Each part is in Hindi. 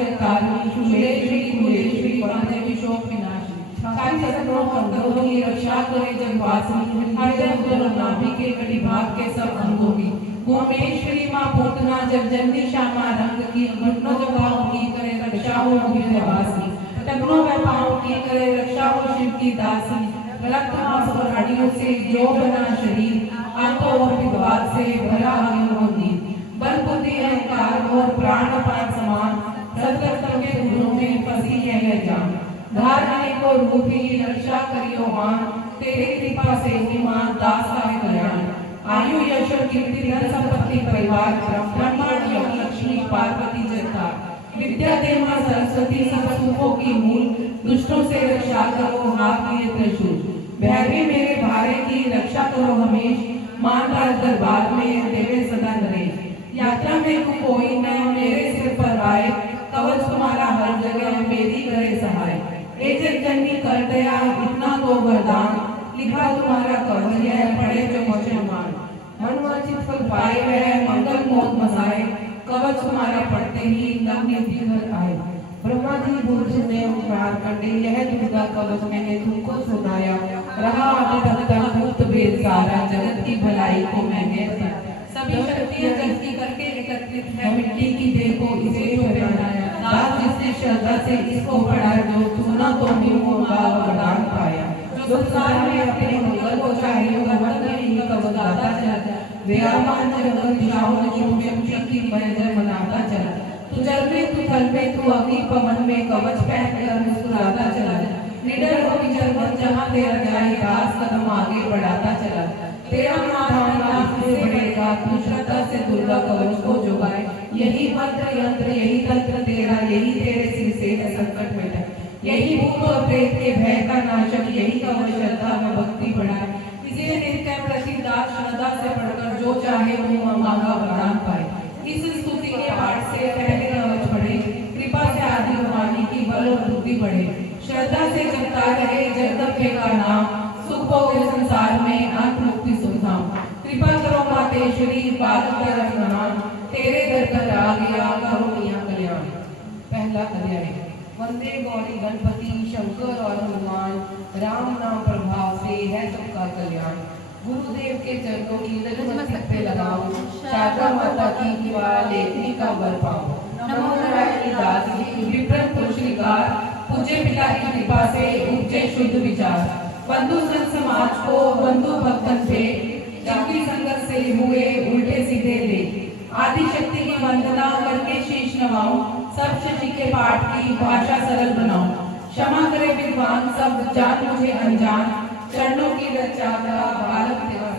जगतारिणी शूलेश्वरी कुलेश्वरी वंदे विशोक विनाशी छाती सतरों अंगों की रक्षा करे जगवासिनी हर जग नाभि के कड़ी भाग के सब अंगों की भुवनेश्वरी माँ पूतना जगजननी श्यामा रंग की घुटनों जगहों की करे रक्षा हो निवासी टखनों व पाँव की करे रक्षा हो शिव की दासी रक्त मांस और हड्डियों से जो बना शरीर आंतों और विद्वार से भरा अंगों बल बुद्धि अहंकार और प्राण अपान समान सतरत्न के गुणों में फंसी है यह जान धारने को रूप ही रक्षा करियो मान तेरी कृपा से विमान दास का कल्याण आयु यश और कीर्ति धन संपत्ति परिवार ब्रह्मांड योग लक्ष्मी पार्वती जगता विद्या दे मां सरस्वती सब सुखों की मूल दुष्टों से रक्षा करो हाथ लिए त्रिशूल भैरवी मेरे भारे की रक्षा करो हमेश मान राज दरबार में देवे सदा नरेश यात्रा में कोई न मेरे सिर पर आए कवच तुम्हारा हर जगह मेरी करे सहाय ए जगजननी कर दया इतना तो वरदान लिखा तुम्हारा कवच है पढ़े जो मुसलमान मनवांछित फल पाए वह मंगल मोद मसाए कवच तुम्हारा पढ़ते ही नवनिधि घर आए ब्रह्मा जी बुर्ज ने उपहार करते यह दुर्गा कवच मैंने तुमको सुनाया रहा अभी तक भूत वेद सारा जगत की भलाई को मैंने सभी शक्तियां जगती करके एकत्रित है मिट्टी की देह को इसे जो बनाया दास जिसने श्रद्धा से इसको पढ़ा जो सुना तो भी होगा वरदान पाया जो संसार में अपने मंगल को चाहे भगवंत का बताता चला व्यामान जगत दिशाओं में खुशी की मंजर मनाता चला तू जल में तू थल में तू अग्नि पवन में कवच पहनकर मुस्कुराता चला निडर हो विचर मन जहाँ तेरा जाए दास कदम आगे बढ़ाता चला तेरा नाम से बढ़ेगा तू श्रद्धा से दुर्गा कवच को जुगाए यही मंत्र यंत्र यही तंत्र तेरा यही तेरे सिर से है संकट मिटा यही भूत और प्रेत के भय का नाशक यही कवच श्रद्धा में भक्ति बढ़ाए इसे नित्य प्रसिद्धार्थ श्रद्धा से पढ़कर जो चाहे वो मांगा वरदान पाए इस स्तुति के पाठ से पहले कवच पढ़े कृपा से आदि वाणी की बल और बुद्धि बढ़े श्रद्धा से जपता रहे जगदम्बे का नाम सुख भोगे संसार में अंत मुक्ति सुखधाम कृपा करो मातेश्वरी पालक रखनाम तेरे दर पर आ गया करो मियां कल्याण पहला अध्याय वंदे गौरी गणपति शंकर और हनुमान राम नाम प्रभाव से है सबका कल्याण गुरुदेव के चरणों की नजर पे लगाओ शारदा माता की कृपा लेखनी का वर पाओ नमो नारायण दास जी विप्रन पुरुषकार पूज्य पिता की कृपा से उपजे शुद्ध विचार बंधु संत समाज को बंधु भक्तन थे जिनकी संगत से हुए उल्टे सीधे ले आदि शक्ति की वंदना करके शीश नवाओ सब शशि के पाठ की भाषा सरल बनाओ क्षमा करे विद्वान सब जान मुझे अनजान चरणों की रचा का बालक तेरा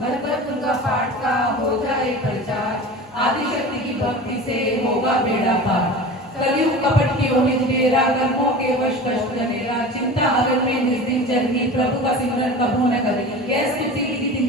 भरकर उनका पाठ का हो जाए प्रचार आदि शक्ति की भक्ति से होगा बेड़ा पार कलयुग कपट की ओनिज डेरा कर्मों के वश कष्ट जनेरा चिंता अगर में निस्दिन चरनी प्रभु का सिमरन कबू न करे यह स्तुति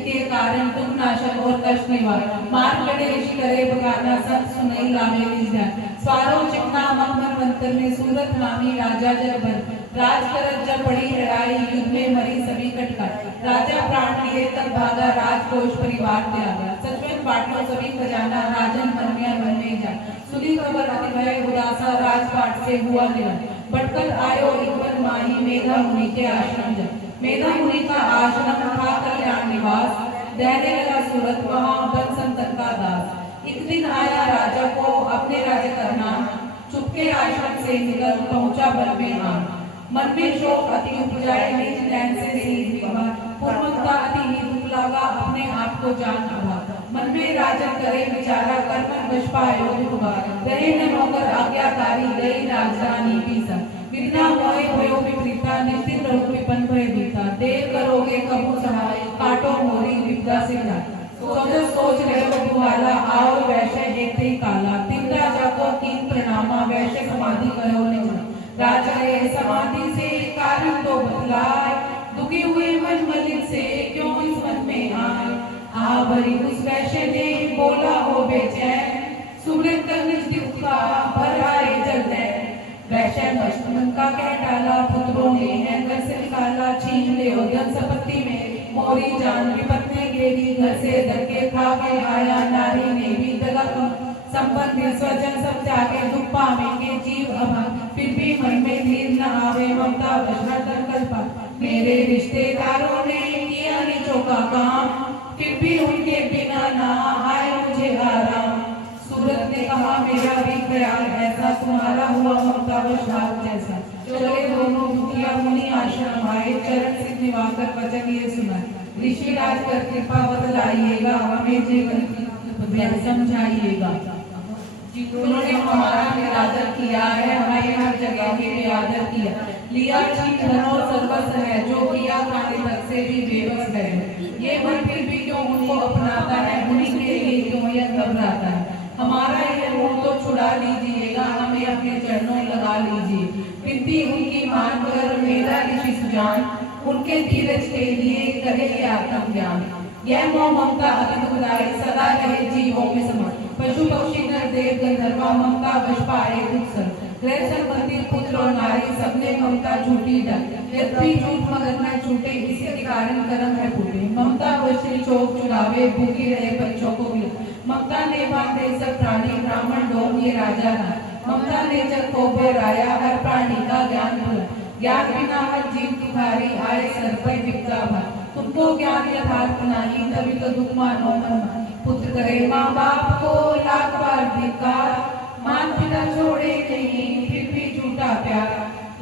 के कारण तुम नाशक और कष्ट निवारण मार्ग कटे ऋषि करे बगाना संत सुनई लामे लीजा स्वारो चिकना मगमन मंत्र में सूरत नामी राजा जगबन राज करत जब पड़ी लड़ाई युद्ध में मरी सभी कटकर राजा प्राण लिए तब भागा राजकोष परिवार त्यागा सचमुच बाटलो सभी खजाना राजन मन में जा सुनी खबर अति भय उदासा राजपाट से हुआ निधन भटकर आयो एक माही मेधा मुनि के आश्रम जा मेधा मुनि का आश्रम था कल्याण निवास रहने लगा सूरत वहाँ बन संतन का दास एक दिन आया राजा को अपने राज्य करना चुपके आश्रम से निकल पहुंचा वन में आन मन में शोक अति उपजाए निज नैन से सीध विवाह पूर्वता अति ही दुख लगा अपने आप को जान अभा मन में राजन करे विचारा कर्म वश पायो दुर्गा रहे न नौकर आज्ञाकारी गई राजधानी पीसा बिना मोहे भयो विपरीता निश्चित रहो विपन भय बीता देर करोगे कबू सहाय काटो मोरी विपदा से जा सोच रहे बबुआला आओ वैश्य एक ही काला तीन राजा को तीन प्रणामा वैश्य समाधि करो निजा राजा रे समाधि से कारण तो बतलाए दुखी हुए मन मलिन से क्यों इस मन में आए आवरी उस वैश्य ने बोला हो बेचैन सुमृत कर निज दुख का भर आए जगदै वैश्य मन का कह डाला पुत्रों ने है घर से निकाला छीन ले धन संपत्ति में मोरी जान विपत ने गेरी घर से धक्के खा के आया नारी ने भी दगा संबंधी स्वजन सब त्यागे दुख पावेंगे काम, फिर भी उनके बिना ना आए मुझे आराम। सूरत ने कहा मेरा भी ख्याल ऐसा, तुम्हारा हुआ ममता वश हाथ जैसा। चले दोनों दुखिया मुनि आश्रम आए, चरण सिद्ध निवाकर वचन ये सुना। ऋषिराज कर कृपा बतलाइएगा, हमें जीवन समझाइएगा। उन्होंने हमारा निरादर किया है, हमें हर जगह के निरादर किया। लिया ठीक धन और सर्वस्व है, जो किया खाने तक से भी बेबस है। ये मन फिर भी क्यों उनको अपनाता है, उन्हीं के लिए क्यों यह घबराता है। हमारा यह रूप तो छुड़ा लीजिएगा, हमें अपने चरणों लगा लीजिए। विनती उनकी मान कर मेरा ऋषि सुजान, उनके धीरज के लिए करे आत्मज्ञान। यह मोह ममता अति दुखदायी, सदा रहे जीवों में समान। पशु पक्षी नर देव गंधर्व ममता वश पाए दुख सर। ग्रह संबंधी पुत्र और नारी सबने ममता झूठी डर। यद्यपि झूठ मगर न छूटे, इसी के कारण कर्म है फूटे। ममता वश चोक चुरावे, भूखे रहे बच्चों को भी। ममता ने बांधे सब प्राणी, ब्राह्मण डोम ये राजा ना। ममता ने जग को बेराया, हर प्राणी का ज्ञान भूला। ज्ञान बिना हर जीव तुम्हारी, आए सर पर विपदा भर। तुमको ज्ञान यथार्थ नहीं, तभी तो दुख मानो मन। पुत्र करे माँ बाप को लाख बार धिक्कार, मान पिता छोड़े नहीं फिर भी झूठा प्यार।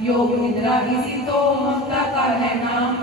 योग निद्रा इसी तो ममता का है नाम,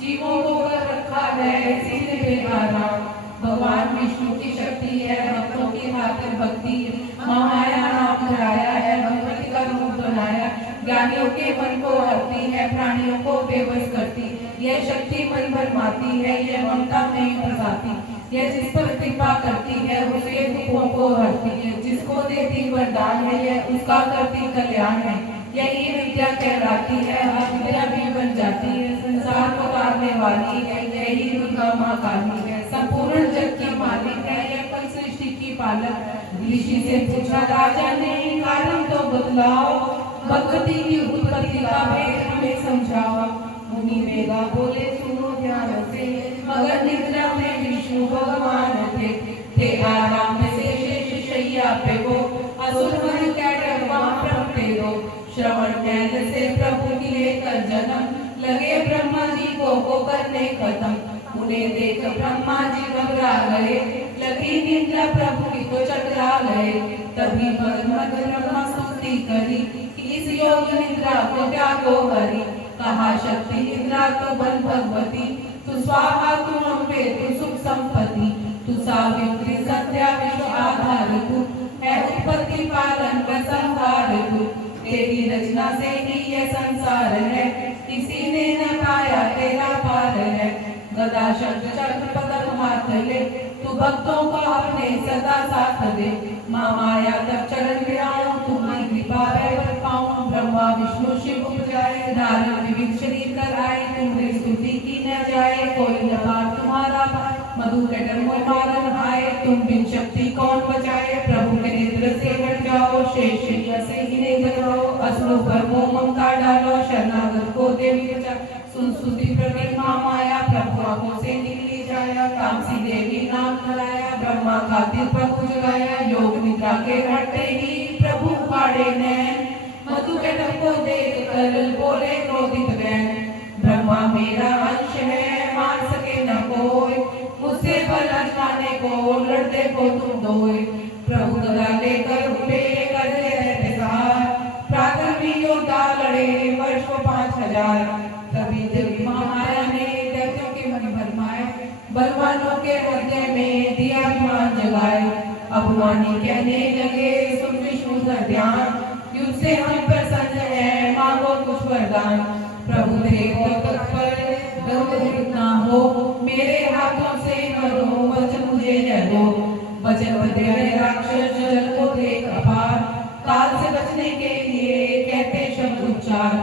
जीवों को कर रखा है इसीलिए बेआराम। भगवान विष्णु की शक्ति है, भक्तों की खातिर भक्ति। महामाया नाम धराया है, भगवती का रूप बनाया। ज्ञानियों के मन को हरती है, प्राणियों को बेबस करती। यह शक्ति मन भरमाती है, यह ममता नहीं फंसाती। यह जिस पर कृपा करती है, उसके दुखों को हरती है। जिसको देती वरदान है, यह उसका करती कल्याण है। यही विद्या कहलाती है, अविद्या भी बन जाती है। संसार को तारने वाली है, यही दुर्गा माँ काली है। संपूर्ण जग की मालिक है, यह कल सृष्टि की पालक। ऋषि से पूछा राजा ने, कारण तो बतलाओ, भगवती की उत्पत्ति का भेद हमें समझाओ। मुनि वेगा बोले सुनो ध्यान से, मगर निद्रा में विष्णु भगवान थे आराम में से शेष शैया पे वो। असुर मन कैटक वहाँ प्रगटे दो, श्रवण कैद से प्रभु की लेकर जन्म। लगे ब्रह्मा जी को करने खत्म, उन्हें देख ब्रह्मा जी घबरा गए। लगी निद्रा प्रभु की तो चकरा गए। तभी मगन ब्रह्मा स्तुति करी, इस योग निद्रा को त्यागो हरि। कहा शक्ति निद्रा तो बन भगवती, तू स्वाहा तू अम्बे तू सुख संपत्ति। तू सावित्री सत्या विश्व आधार, तू है उत्पत्ति पालन व संहार। तू तेरी रचना से ही यह संसार है, किसी ने न पाया तेरा पार है। गदा शब्द चक्र पदम हाथ ले, तू भक्तों को अपने सदा साथ दे। माँ माया तक चरण गिराऊं, तुम्हारी कृपा है वर पाऊं। ब्रह्मा विष्णु शिव उपजाए, नारद विविध शरीर कर आए। तुम्हारी स्तुति की न जाए, कोई न पार तुम्हारा पार। मधु कटर मोह मारन आए, तुम बिन शक्ति कौन बचाए। प्रभु के नेत्र से हट जाओ, शेष से ही नहीं जगाओ। असुरों पर मोह ममता डालो, शरणागत को देवी बचा। सुन स्तुति प्रकट माँ माया, प्रभु आंखों से निकली जाया। कामसी देवी नाम धराया, ब्रह्मा खातिर प्रभु जगाया। योग निद्रा के हटते ही प्रभु फाड़े नैन, मधु कटर को देख कर बोले क्रोधित बैन। ब्रह्मा मेरा अंश है, मान सके न कोई, मुझसे बल अजमाने को लड़ते को तुम दोए। प्रभु गदा लेकर उठे करते रहते सार, प्रातः भी योद्धा लड़े वर्ष को 5000। तभी देवी महामाया ने दैत्यों के मन भरमाए, बलवानों के हृदय में दिया अभिमान जगाए। अभिमानी कहने लगे सुन विष्णु का ध्यान, युद्ध से हम प्रसन्न है मांगो कुछ वरदान। प्रभु देखो तत्पर गर्व ना हो, मेरे हाथों से करो वचन मुझे न दो। वचन बदले राक्षस जल को देख अपार, काल से बचने के लिए कहते शब्द उच्चार।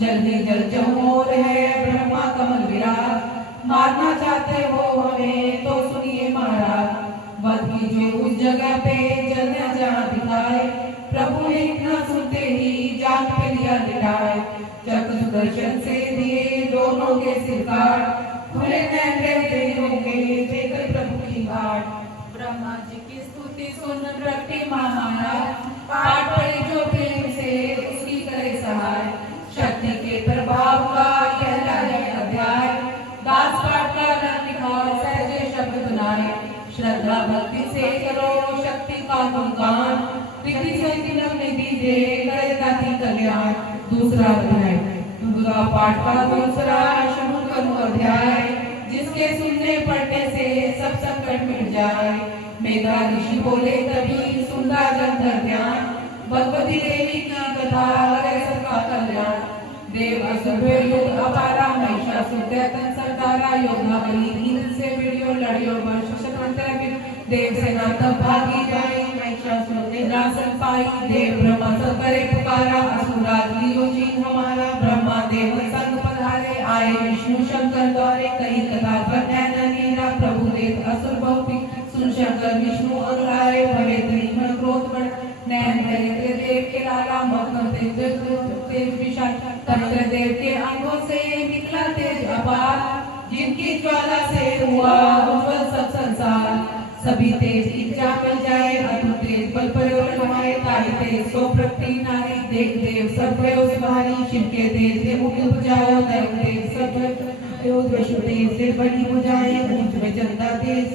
जल्दी जल चमोर है ब्रह्मा कमल विराट, मारना चाहते हो हमें तो सुनिए महाराज। वध कीजिए उस जगह पे जलना जहाँ दिखाए, प्रभु ने इतना सुनते ही जान पे लिया लिटाए। चक्र सुदर्शन से दिए दोनों के सिर काट, खुले नैन रहते होंगे देखकर प्रभु की बाट। ब्रह्मा जी की स्तुति सुन प्रगटी महामाया, पाठ पढ़े जो प्रेम से उसकी करे सहाय। शक्ति के प्रभाव का कहलाए अध्याय, दास पाठ का रंग लिखा दूसरा अध्याय। दुर्गा पाठ का दूसरा शुभ अध्याय, जिसके सुनने पढ़ने से सब संकट मिट जाए। मेधा ऋषि बोले तभी सुनता जन ध्यान, भगवती देवी की कथा करे सबका कल्याण। देव असुर युद्ध अपारा, महिषासुर दैत्यन सरदारा, योद्धा बलि दीन से वीडियो लड़ियो वर्ष शतवंतर फिर देव सेना तब भागी जाई, महिषासुर ने रासन पाई। देव ब्रह्मा सब करे पुकारा, असुराज लियो जीन हमारा। ब्रह्मा देव संग पधारे, आए विष्णु शंकर द्वारे। कई कथा पर नैन नीरा, प्रभु देव असुर बहु सुन शंकर विष्णु अगलाए। भवे त्रिमण क्रोध बढ़, नैन दरिद्र देव के लाला। मकर तेज विशाल, तंत्र देव के अंगों से निकला तेज अपार। जिनकी ज्वाला से हुआ उज्ज्वल सब संसार। सभी तेज इच्छा मिल जाए, अतुल तेज बल प्रयोग हमारे। ताई तेज सो प्रगति नारी, देख देव सब प्रयोग भारी। शिव के तेज से मुख बुझाओ, दैव तेज सब विष्णु तेज से बड़ी बुझाए। ऊंच में चंदा तेज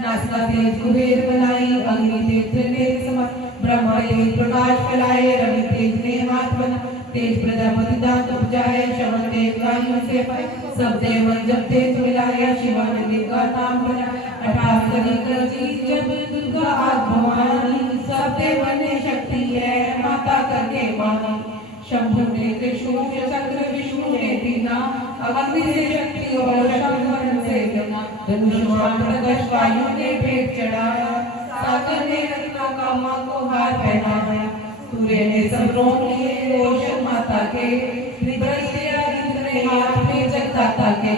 नासका तेज कुबेर बनाई। अग्नि तेज ने समान, ब्रह्मा तेज प्रकाश फैलाए। रवि तेज ने हाथ बना, तेज प्रजापति दांत उपजाए। श्रवण तेज वायु से पाए, सब देवन जब तेज मिलाए। शिवानंदी का नाम बना, 18 कली कर जीत जब दुर्गा आज भवानी। सब देवन ने शक्ति है माता करके मानी। शंभु ने त्रिशूल चक्र, विष्णु ने दीना। अग्नि से शक्ति और शंकर से गना। धनुष्मान प्रकाश वायु ने भेंट चढ़ाया। सागर ने रत्नों का मां को हार पहनाया। सूर्य ने सब रोक लिए रोशन माता के। बृहस्पति इंद्र ने हाथ में जगदाता के।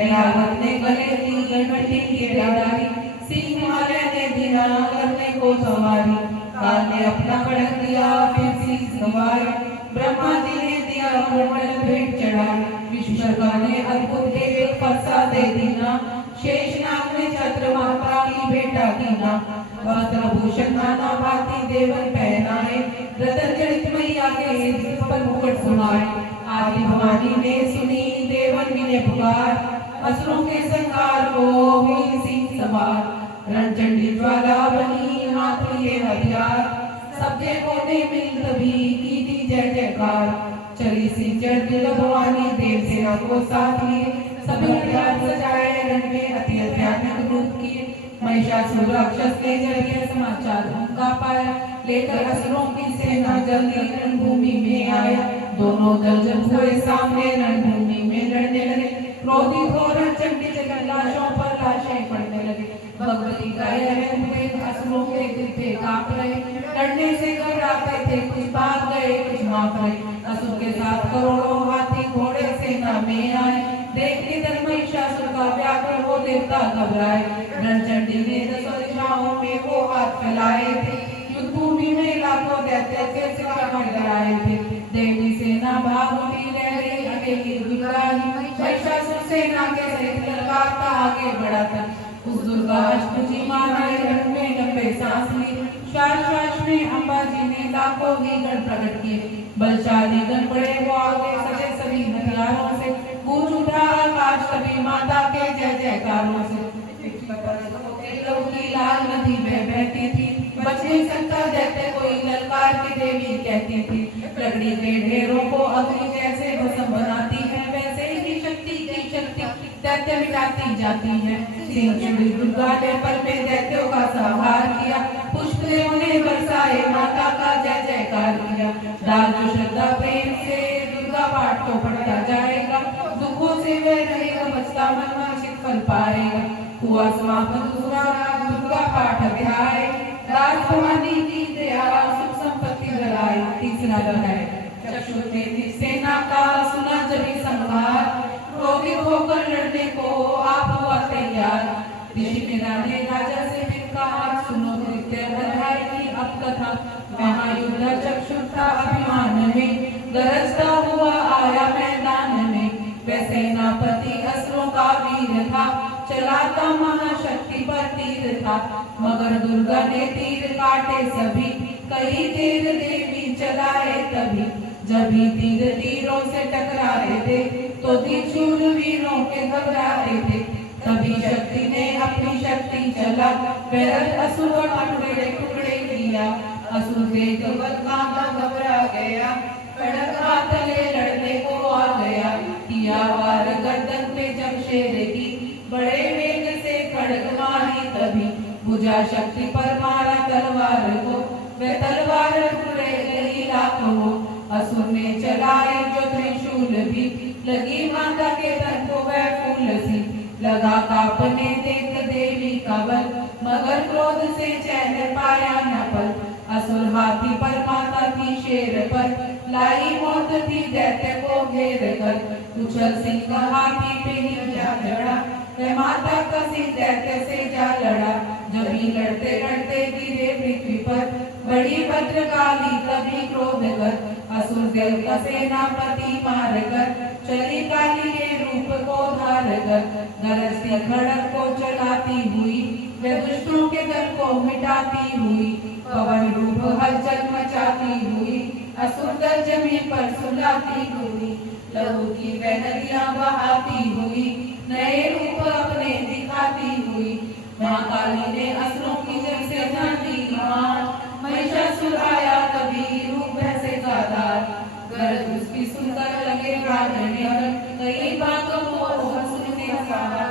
ऐरावत ने गले ली गणपति की डाली। सिंह हिमालय ने दीना करने को सवारी। काल ने अपना खड़क दिया फिर शीश नवाया। ब्रह्मा जी ने दिया कोमल भेंट चढ़ाई। विश्वकर्मा ने अद्भुत एक फरसा दे दीना। शेषनाग ने छत्र माता की बेटा दीना। वस्त्र भूषण नाना भांति देवन पहनाए। रतन जड़ित मैया के पर मुकुट सुनाए। आदि भवानी ने सुनी देवन विनय पुकार। असुरों के संहार को हुई सिंह सवार। रणचंडी ज्वाला बनी हाथ लिए हथियार। सब देवों ने मिल तभी की थी जय जयकार। चली सी चढ़ भवानी देव सेना को साथ लिए। सभी हथियार सजाए रण में अति भयानक रूप किए। महिषासुर राक्षस ने जब समाचार उनका पाया, लेकर असुरों की सेना जल्दी रणभूमि में आया। दोनों दल जब हुए सामने रणभूमि में लड़ने लगे। क्रोधित हो रणचंडी जगह लाशों पर लाशें पड़ने लगे। भगवती का यह हुए, असुरों के दिल पे कांप रहे। लड़ने से घबराते थे, कुछ भाग गए कुछ भाग रहे। असुर के साथ करोड़ों हाथी घोड़े सेना में आए। देखते दल महिषासुर का व्याकुल हो देवता घबराए। रणचंडी ने दसों दिशाओं में वो हाथ फैलाए थे। युद्ध भूमि में लाखों दैत्य के सिर डराए थे। देवी सेना भागती रह गई अकेली दुर्गाही। महिषासुर सेना के सहित ललकारता आगे बढ़ा था। उस दुर्गा अष्टभुजी मां ने रण में लंबे सांस ली। श्वास श्वास में अम्बा जी ने लाखों ही गण प्रकट किए। बलशाली गण पड़े वो आगे सजे सभी हथियारों से। गूंज उठा आकाश सभी माता के जय जयकारों से। की लाल नदी में बहती थी, बच नहीं सकता दैत्य कोई ललकार की देवी कहती थी। लकड़ी के ढेरों को अग्नि जैसे भस्म बनाती है, वैसे ही शक्ति की शक्ति दैत्य मिटाती जाती है। सिंह चुड़ी दुर्गा ने पल में दैत्यों का संहार किया। पुष्प ने बरसाए माता का जय जयकार किया। डाल जो श्रद्धा प्रेम से दुर्गा पाठ को पढ़ता जाएगा। दुखों से वह रहेगा बचता, मनवांछित फल पाएगा। हुआ समापन दूसरा दुर्गा पाठ अध्याय। राज भवानी की दया सुख संपत्ति बढ़ाई। तीसरा अध्याय। चक्षु तेज सेना का सुना जभी संहार। क्रोधित होकर लड़ने को आप हुआ तैयार। ऋषि मेरा ने राजा से फिर कहा, सुनो तृतीय अध्याय की अब कथा। महायुद्ध चक्षु था अभिमान में, गरजता हुआ आया मैदान में। वह सेनापति असुरों का वीर था, चलाता महाशक्ति पर तीर था। मगर दुर्गा ने तीर काटे सभी, कई तीर देवी चलाए तभी। जब ही तीर तीरों से टकराए थे, तो त्रिशूल वीरों के घबराए थे। तभी शक्ति ने अपनी शक्ति चला, वह असुर टुकड़े टुकड़े किया। असुर देख बलवान घबरा गया, खड़ग हाथ ले लड़ने को आ गया, किया वार गर्दन पे जमशेद की, बड़े वेग से खड़ग मारी तभी, बुझा शक्ति पर मारा तलवार को, वह तलवार टूटे गई लाखों, असुर ने चलाई जो त्रिशूल भी, लगी माता के तन को वह फूल सी, लगा कांपने देख देवी का बल, मगर क्रोध से चैन पाया न पल, असुर हाथी पर माता थी शेर पर, लाई मौत थी दैत्य को घेर कर, उछल सिंह हाथी पे ही जा चढ़ा, वह माता का सिंह दैत्य से जा लड़ा, जब ही लड़ते लड़ते गिरे पृथ्वी पर, बड़ी भद्रकाली तभी क्रोध कर, असुर देव का सेनापति मार कर, चली काली के रूप को धार कर, गरजती खड़ग को चलाती हुई, वह दुष्टों के दल को मिटाती हुई, पवन रूप हलचल मचाती हुई, असुर दल जमीन पर सुलाती हुई, लहू की वह नदियां बहाती हुई, नए रूप अपने दिखाती हुई, माँ काली ने असुरों की जल से जाती माँ, महिषासुर आया तभी रूप वैसे गादार, गरज उसकी सुनकर लगे भागने, कई बातों को असुर ने सहा,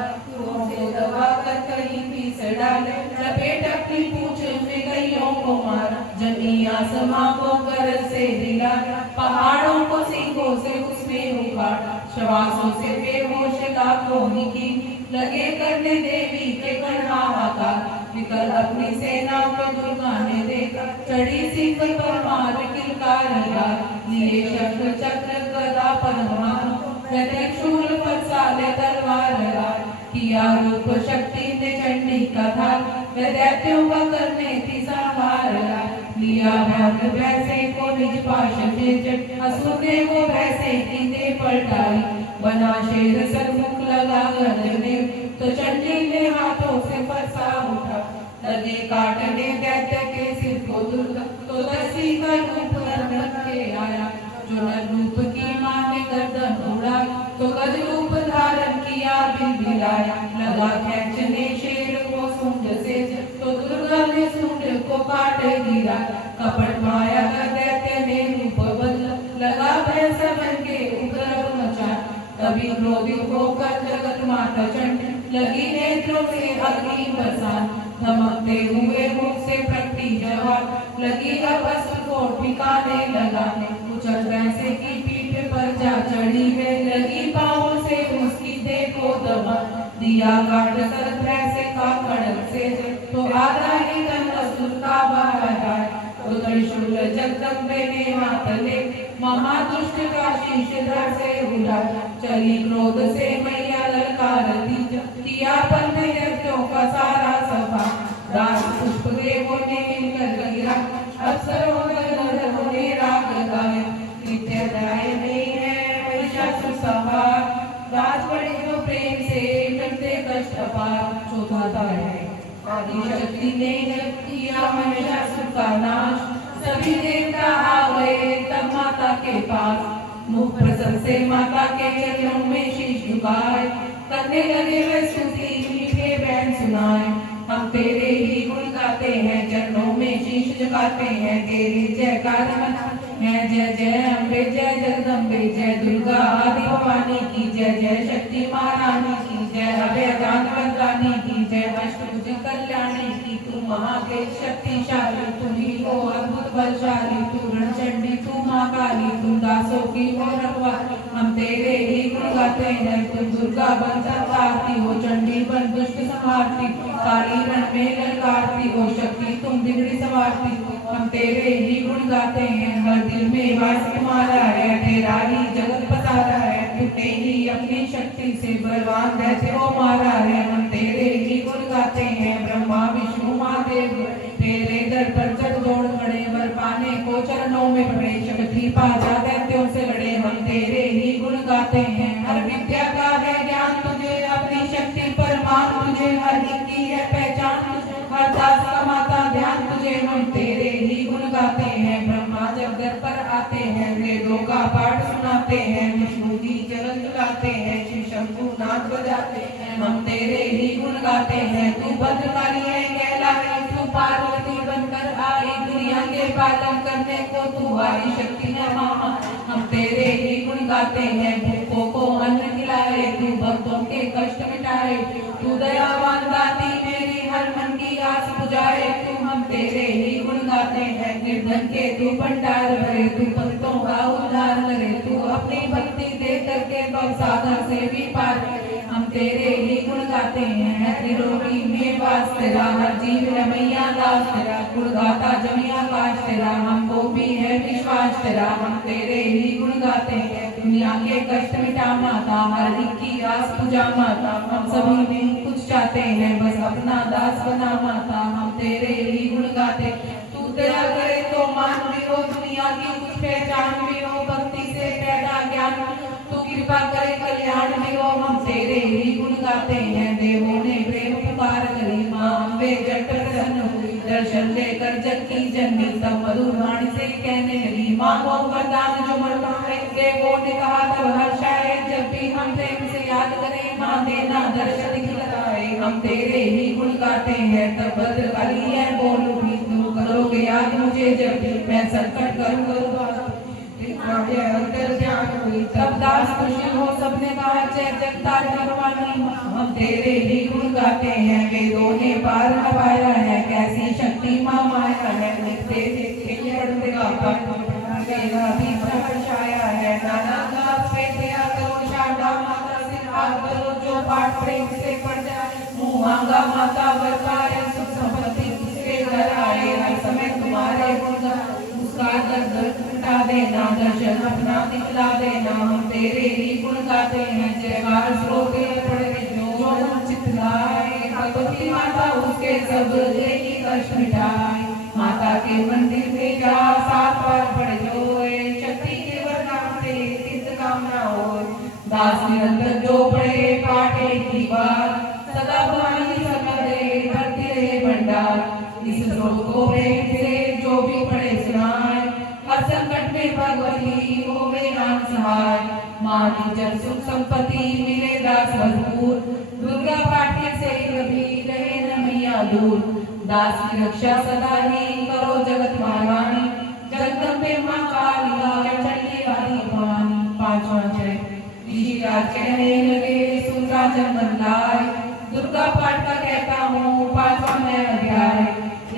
से दबा कर कहीं पीस डाले, लपेट अपनी पूंछ में कईयों को मारा, जमी आसमां को गरज से हिला, पहाड़ों को सींगों से उसने उखाड़ा, श्वासों से बेहोश लाखों की, लगे करने देवी के हाहाकार, विकल अपनी सेना को दुर्गा ने देखा, चढ़ी सिंह पर मार किलकारिया, लिए शंख चक्र गदा परमाणु, त्रिशूल पर साले तलवार, किया रूप शक्ति ने चंडी का था, वह दैत्यों का करने थी संहार, लिया भक्त वैसे को निज पाश में, असुर ने वो वैसे की दे पलटाई, बना शेर सन्मुख लगा गर्जने, तो चंडी ने हाथों से फरसा उठा, लगे काटने दैत्य के सिर को दुर्गा, तो दसी का रूप रंग के आया, जो रूप की मां ने गर्दन उड़ा, तो गज रूप धारण किया बिलबिलाया, लगा खींचने शेर को सूंड से, तो दुर्गा ने सूंड को काट गिरा, कपट माया का दैत्य ने रूप बदला, लगा भैंस बन के उपद्रव मचा, तभी क्रोधित होकर जगत माता चंडी, लगी नेत्रों से अग्नि बरसान, धमकते हुए मुख से प्रकटी जवाब, लगी अब असुर को ठिकाने लगाने, उछल भैंसे की पीठ पर जा चढ़ी है, लगी पांवों से उसकी देखो दबा, दिया काट सर भैंसे का खड़ग से, तो आधा ही तन असुर का बाहर आया, तो त्रिशूल जगदम्बे ने मातले, महादुष्ट का शीश धड़ से उठाया, चली क्रोध से मैया ललकारती, किया बंद दैत्यों का सारा सभा, राज पुष्प देवों ने मिलकर गिरा, अप्सरों ने राग गाया, नित्य जाए नहीं है महिषासुर सवार, राज बड़े जो प्रेम से करते कष्ट अपार, चौथा था है आदिशक्ति ने जब किया महिषासुर का नाश, सभी देवता आ गए तब माता के पास, मुख प्रसन्न से माता के चरणों में शीश झुकाए, करने लगे वे स्तुति मीठे बैन सुनाए, हम तेरे ही गुण गाते हैं, चरणों में शीश झुकाते हैं, तेरी जयकार मनाते हैं, जय जय अम्बे जय जगदम्बे, जय दुर्गा आदि भवानी की जय, जय शक्ति महारानी की जय, अभय दान वरदानी की जय, अष्टभुज कल्याणी की, तू महादेव शक्तिशाली, तू ही हो अद्भुत बलशाली, तू रणचंडी, तू मां काली, तू दासों की हो रखवाली, हम तेरे ही गुण गाते हैं, तू दुर्गा बन संहारती हो, चंडी बन दुष्ट संहारती, काली रण में ललकारती हो, शक्ति तुम बिगड़ी संवारती, हम तेरे ही गुण गाते हैं, हर दिल में वास तुम्हारा है, तेरा ही जगत पसारा है, टूटे ही अपनी शक्ति से बलवान दैत्य को मारा है, हम तेरे ही गुण गाते हैं, ब्रह्मा विष्णु महादेव तेरे दर पर जोड़ खड़े, वर पाने को चरणों में पड़े, शक्ति पाजा दैत्यों से लड़े, हम तेरे ही गुण गाते हैं, हर विद्या का है ज्ञान तुझे, अपनी शक्ति पर मान तुझे, हर एक की है पहचान तुझे, हर दास का माता ध्यान तुझे, हम तेरे ही गुण गाते हैं, ब्रह्मा जब दर पर आते हैं, वेदों का पाठ सुनाते हैं, विष्णु की जगत चलाते हैं, शिव शंभु नाद बजाते हैं, हम तेरे ही गुण गाते हैं, तू भद्रकाली है कहलाए, तू पार्वती बनकर आई, दुनिया के पालन करने को तू आदि शक्ति नमः। हम तेरे ही गुण गाते हैं, भूखों को अन्न खिलाए, तू भक्तों के कष्ट मिटाए, तू दयावान दाती मेरी हर मन की आस बुझाए। तू हम तेरे ही गुण गाते हैं, निर्धन के तू भंडार भरे, तू भक्तों का उद्धार करे, तू अपनी भक्ति दे करके भव सागर से भी पार करे। हम तेरे ही गुण गाते हैं, त्रिलोकी में वास तेरा, हर जीव है मैया दास तेरा, गुण गाता जमी आकाश तेरा, हमको भी है विश्वास तेरा। हम तेरे ही गुण गाते हैं, दुनिया के कष्ट मिटा माता, हर एक की आस पूजा माता। हम सभी में कुछ चाहते हैं, बस अपना दास बना माता। हम तेरे ही गुण गाते, तू दया करे तो मान भी हो, दुनिया की कुछ पहचान भी हो, भक्ति से पैदा ज्ञान, तू कृपा करे कल्याण भी हो। हम तेरे ही गुण गाते हैं, देवों ने प्रेम पुकार करी, माँ अम्बे जट प्रसन्न हुई, दर्शन लेकर जग की जननी तब मधुर वाणी से कहने लगी, मांगो वरदान जो मरवाए। देवों ने कहा तब हर्षाए, जब भी हम प्रेम से याद करें, माँ देना दर्शन दिखलाए। हम तेरे ही गुण गाते हैं, तब भद्रकाली है बोल उठी, तू करोगे याद मुझे जब भी मैं संकट करूँगा तब दास खुशी हो। सबने कहा जय जगतार भगवानी। हम तेरे ही गुण गाते हैं, वेदों ने पार पाया है, कैसी शक्ति माँ माया है, लिखते देखते पढ़ते मेरा भी छाया है। नाना दास पे दया करो, शारदा माता से हाथ करो, जो पाठ प्रेम से पढ़ जाए, मुँह मांगा माता बरसाए, सुख संपत्ति उसके घर आए, हर समय तुम्हारे गुण उसका दर्द मिटा देना, दर्शन अपना दिखला देना। हम तेरे ही गुण गाते हैं, जयकार श्रोते पढ़े जो चितलाए, भगवती माता उसके सब की कष्ट मिटाए। माता के मंदिर में जा, सात बार पढ़ जोए, शक्ति के वरदान से सिद्ध कामना हो। दास निरंतर जो पढ़े पाठे की बात, सदा भवानी सदा दे भरती रहे भंडार। इस श्लोक को प्रेम से जो भी पढ़े सुनाए, हर संकट में भगवती होवे नाम सहाय। मानी जन सुख संपत्ति मिले दास भरपूर, दुर्गा पाठ्य से कभी रहे न मैया दूर। दास की रक्षा सदा ही करो जगत महारानी, जगदम्बे माँ काली चंडी आदि भवानी। पांचवा अध्याय ऋषिराज कहने लगे, सुन राजन मन लाए, दुर्गा पाठ का कहता हूँ पांचवा मैं अध्याय।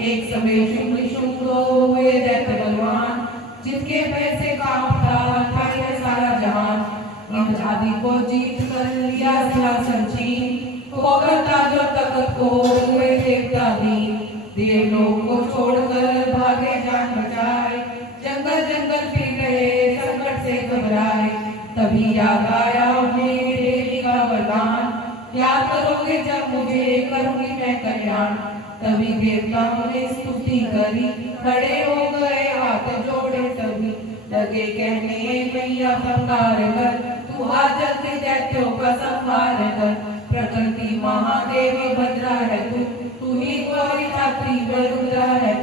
एक समय शुक्ल शुक्ल हुए दैत्य बलवान, जिनके पैसे कांपता था यह सारा जहान। इंद्र आदि को जीत कर लिया सिंहासन छीन, होकर ताजो तख्त को हुए देवता दीन। देवलोक को छोड़कर भागे जान बचाए, जंगल जंगल फिर रहे संकट से घबराए। तभी याद आया उन्हें देवी का वरदान, याद करोगे जब मुझे करूंगी मैं कल्याण। तभी देवताओं ने स्तुति करी, खड़े हो गए हाथ जोड़े सभी, लगे कहने मैया संहार कर, तू आ जल्दी दैत्यों का संहार कर। प्रकृति महादेवी भद्रा है तू ही गौरी धात्री वरुद्रा है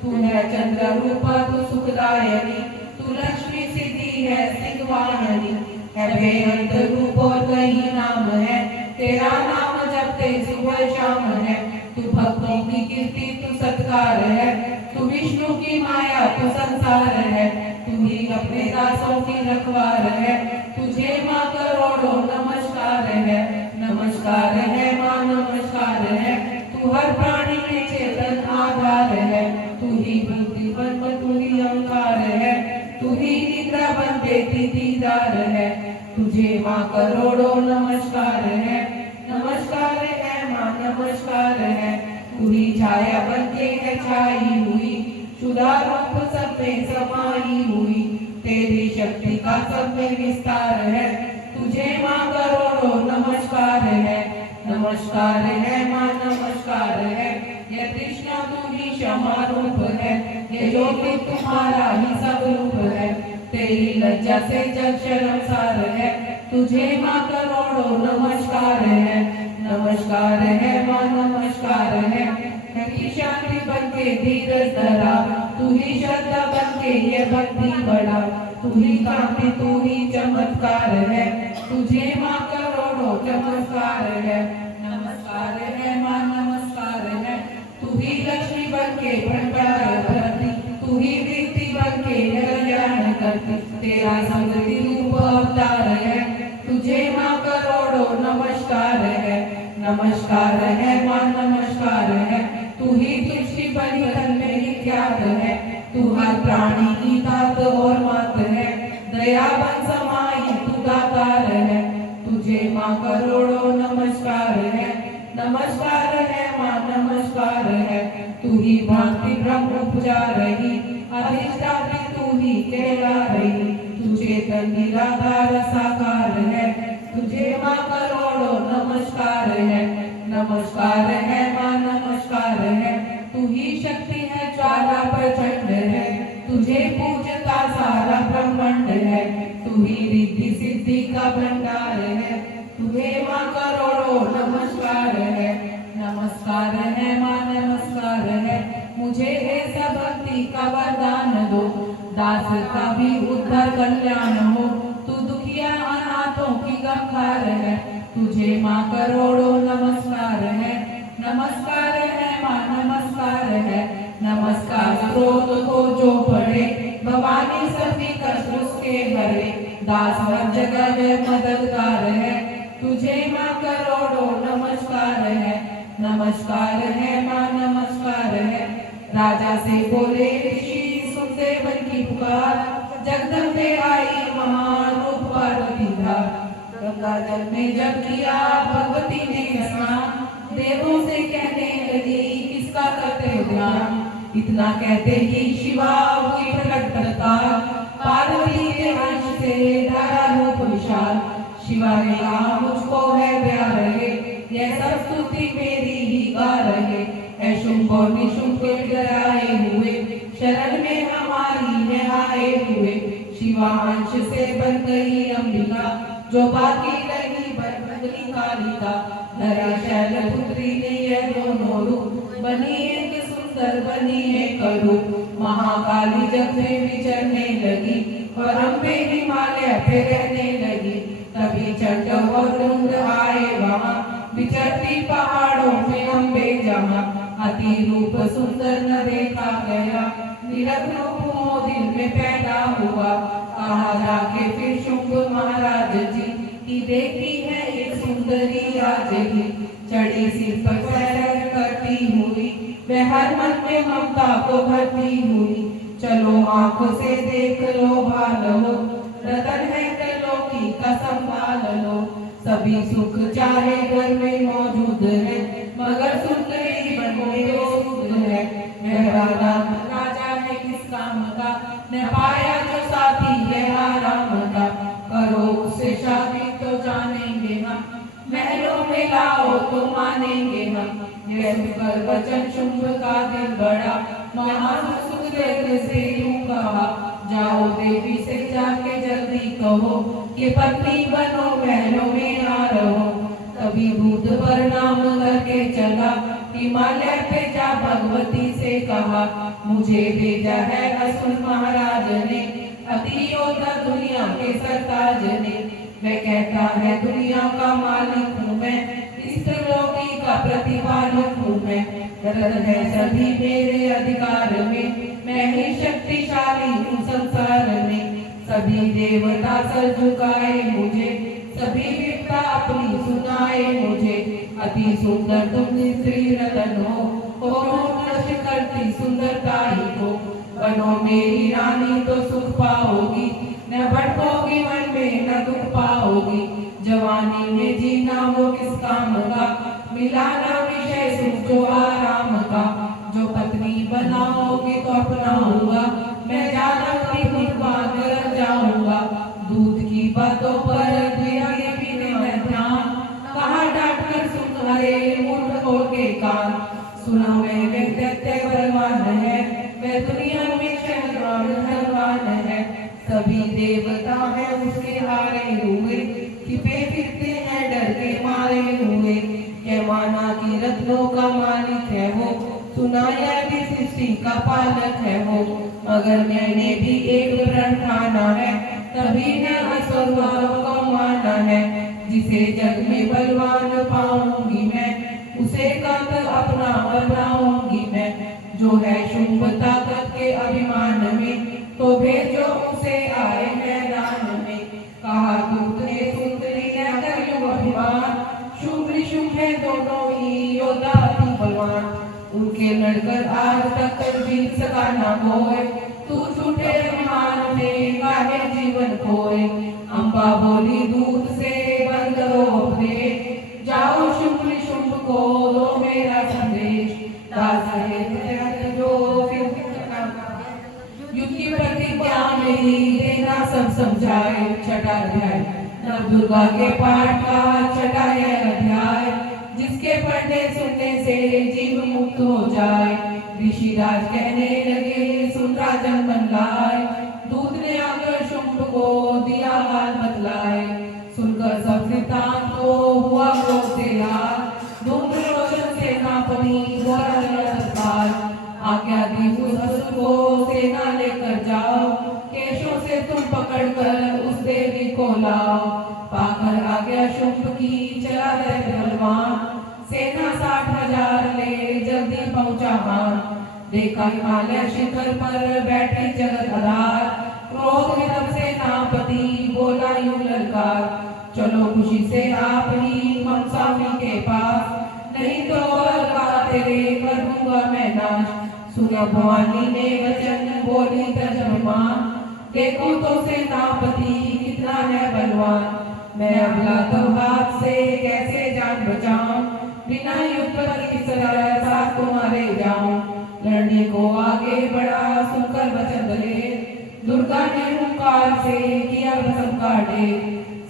तू है चंद्र रूपा तू सुखदायनी, तू लक्ष्मी सिद्धि है सिंहवाहिनी। है बेअंत रूप और कई नाम है, तेरा नाम जपते सुबह शाम है। तू भक्तों की कीर्ति तू सत्कार है, तू विष्णु की माया तू संसार है। तू ही अपने दासों की रखवार है, तुझे माँ करोड़ों नमस्कार है। नमस्कार है माँ नमस्कार है, तू हर प्राणी के चेतन आधार है। तू ही बुद्धि बन तू ही अहंकार है, तू ही निद्रा बन देती दीदार है। तुझे माँ करोड़ों नमस्कार है, नमस्कार है माँ नमस्कार है। तू ही छाया बन के है छाई हुई, शुदा रूप सब में समाई हुई। तेरी शक्ति का सब में विस्तार है, तुझे माँ करोड़ों नमस्कार है। नमस्कार है माँ नमस्कार है, यह कृष्णा तू ही क्षमा रूप है, ये ज्योति तुम्हारा ही सब रूप है। तेरी लज्जा से जग शर्मसार है, तुझे माँ करोड़ों नमस्कार है। नमस्कार है माँ नमस्कार है, शांति बन के धीरज धरा, तू ही श्रद्धा बन के ये भक्ति बढ़ा। तू ही कांति तू ही चमत्कार है, तुझे माँ करोड़ों चमत्कार है। नमस्कार है माँ नमस्कार है, तू ही लक्ष्मी बन के भंडार भरती, तू ही वृत्ति बन करती, तेरा समृद्धि रूप अवतार है, तुझे माँ करोड़ों नमस्कार है। नमस्कार है माँ नमस्कार है, तू ही सृष्टि बनी तन में ही ख्यात है, तू हर प्राणी की तात और मात है, दयावान समाई तू दातार है, तुझे माँ करोड़ों नमस्कार है। नमस्कार है माँ नमस्कार है, तू ही भांति ब्रह्म उपजा रही, अधिष्ठात्री तू ही कहला रही, तू चेतन निराधार साकार है, तुझे माँ करोड़ों नमस्कार है। नमस्कार है माँ नमस्कार है, तू ही शक्ति है ज्वाला प्रचंड है, तुझे पूजता सारा ब्रह्मांड है, तू ही रिद्धि सिद्धि का भंडार है, तुझे माँ करोड़ों नमस्कार है। नमस्कार है माँ नमस्कार है, मुझे ऐसा भक्ति का वरदान दो, दास का भी उद्धार कल्याण हो, तू दुखिया अनाथों की गंगार है, तुझे माँ करोड़ों नमस्कार है। नमस्कार है माँ नमस्कार है, नमस्कार स्रोत को जो पढ़े, भवानी सभी कष्ट उसके हरे, दास हर जगह है मददगार है, तुझे माँ करोड़ों नमस्कार है। नमस्कार है माँ नमस्कार है, राजा से बोले ऋषि सुनते मन की पुकार, जगदम्बे आई महारूप पार्वती धार, गंगा जल में जब किया भगवती ने स्नान, देवों से कहने लगी किसका करते हो ध्यान, इतना कहते ही शिवा हुई प्रकट तत्काल, पार्वती के अंश से धारा रूप विशाल, शिवा ने कहा मुझको है प्यार है, यह सब स्तुति मेरी ही गा रहे, है शुंभ और निशुंभ डराए हुए, शरण में हमारी है आए हुए, शिवा अंश से बन गई अंबिका, जो बाकी रही बदली कालिका, धरा शैल पुत्री ने यह दोनों रूप, बनी एक सुंदर बनी एक रूप, महाकाली जग में विचरने लगी, और अम्बे हिमालय पे रहने लगी, तभी चंड और रुद्र आए वहाँ, विचरती पहाड़ों में अम्बे जहाँ, अति रूप सुंदर न देखा गया, निरख रूप मोह दिल में पैदा हुआ, कहा जाके फिर शुंभ महाराज जी की देखी है एक सुंदरी आज ही, चढ़ी सिर पर सैर करती हुई, वह हर मन में ममता को भरती हुई, चलो आंखों से देख लो भाल लो, रतन है त्रिलोकी का संभाल लो, सभी सुख चाहे घर में मौजूद है, मगर सुंदरी बन में सुध है, मेरा राजा है किस काम का, न पाया जो साथी है आराम का, करो उससे शादी तो जानेंगे हम, महलों में लाओ तो मानेंगे हम, यह सुकर वचन शुंभ का दिल बड़ा, महासुखदेव से यूं कहा, जाओ देवी से जाके जल्दी कहो, ये पत्नी बनो महलों में आ रहो, तभी भूत प्रणाम करके चला, हिमालय पे जा भगवती से कहा, मुझे भेजा है असुर महाराज ने, अति योद्धा दुनिया के सरताज ने, वह कहता है दुनिया का मालिक हूँ मैं, इस त्रिलोकी का प्रतिपालक हूँ मैं, रतन है सभी मेरे अधिकार में, मैं ही शक्तिशाली हूँ संसार में, सभी देवता सर झुकाए मुझे, सभी विद्या अपनी सुनाए मुझे, अति सुंदर तुम स्त्री रतन हो नष्ट करती सुंदरता ही को, बनो मेरी रानी तो सुख पाओगी, न भटकोगी मन में न दुख पाओगी, जवानी में जीना वो किस काम का, मिलाना विषय सुख जो आराम का, जो पत्नी बनाओगी तो अपनाऊंगा, मैं ज्यादा कभी बात कर जाऊंगा, दूध की बातों पर दिया पीने में ध्यान, कहा डांट कर सुन हरे मूर्ख हो के कान, सुना मैं व्यक्ति बलवान है, वह दुनिया में शहजाद धनवान है, सभी देवता है उसके हारे हुए, छिपे फिरते हैं डर के मारे हुए, क्या माना कि रत्नों का मालिक है वो, सुनाया भी सृष्टि का पालक है वो, मगर मैंने भी एक प्रण ठाना है, तभी न असुरवारों को माना है, जिसे जग में बलवान पाऊंगी मैं, उसे कंत अपना बनाऊंगी मैं, जो है शुंभ ताकत के अभिमान में, तो भेजो उसे आए मैदान में। कहा दूत ने सुंदरी न कर अभिमान, शुभ शुभ है दोनों ही योद्धा अति बलवान। उनके लड़कर आज तक जीत सका ना कोई, तू छूटे अभिमान में काहे जीवन खोए। अम्बा बोली दूत से बंद करो उपदेश, जाओ शुभ शुभ को दो मेरा संदेश। दास है जो फिर युद्ध की प्रतिज्ञा मेरी देना सब समझाए। छठा अध्याय नव दुर्गा के पाठ का छठा अध्याय, जिसके पढ़ने सुनने से जीव मुक्त हो जाए। ऋषिराज कहने लगे सुन राजन मन लाए, दूत ने आकर शुंभ को दिया हाल बतलाए। सुनकर सब वृतांत को हुआ क्रोध से लाल, धूम्र रोशन सेनापति द्वारा तत्काल। आज्ञा दी उस असुर को सेना लेकर जाओ, केशों से तुम पकड़कर उस देवी को लाओ। पाकर आज्ञा शुंभ की चला दैत्य बलवान, सेना 60,000 ले जल्दी पहुंचा मान। देखा हिमालय शिखर पर बैठी जगत आधार, क्रोध में तब सेनापति बोला यूं ललकार। चलो खुशी से आप ही हम स्वामी के पास, नहीं तो बलवा तेरे कर दूंगा मैं नाश। सुना भवानी ने वचन बोली तर्जमान, देखो तो सेनापति कितना है बलवान। मैं अगला तो हाथ से कैसे जान बचाऊं, बिना युद्ध पर किस तरह साथ तुम्हारे जाऊं। लड़ने को आगे बढ़ा सुनकर वचन दले, दुर्गा ने हुंकार से किया भस्म काटे।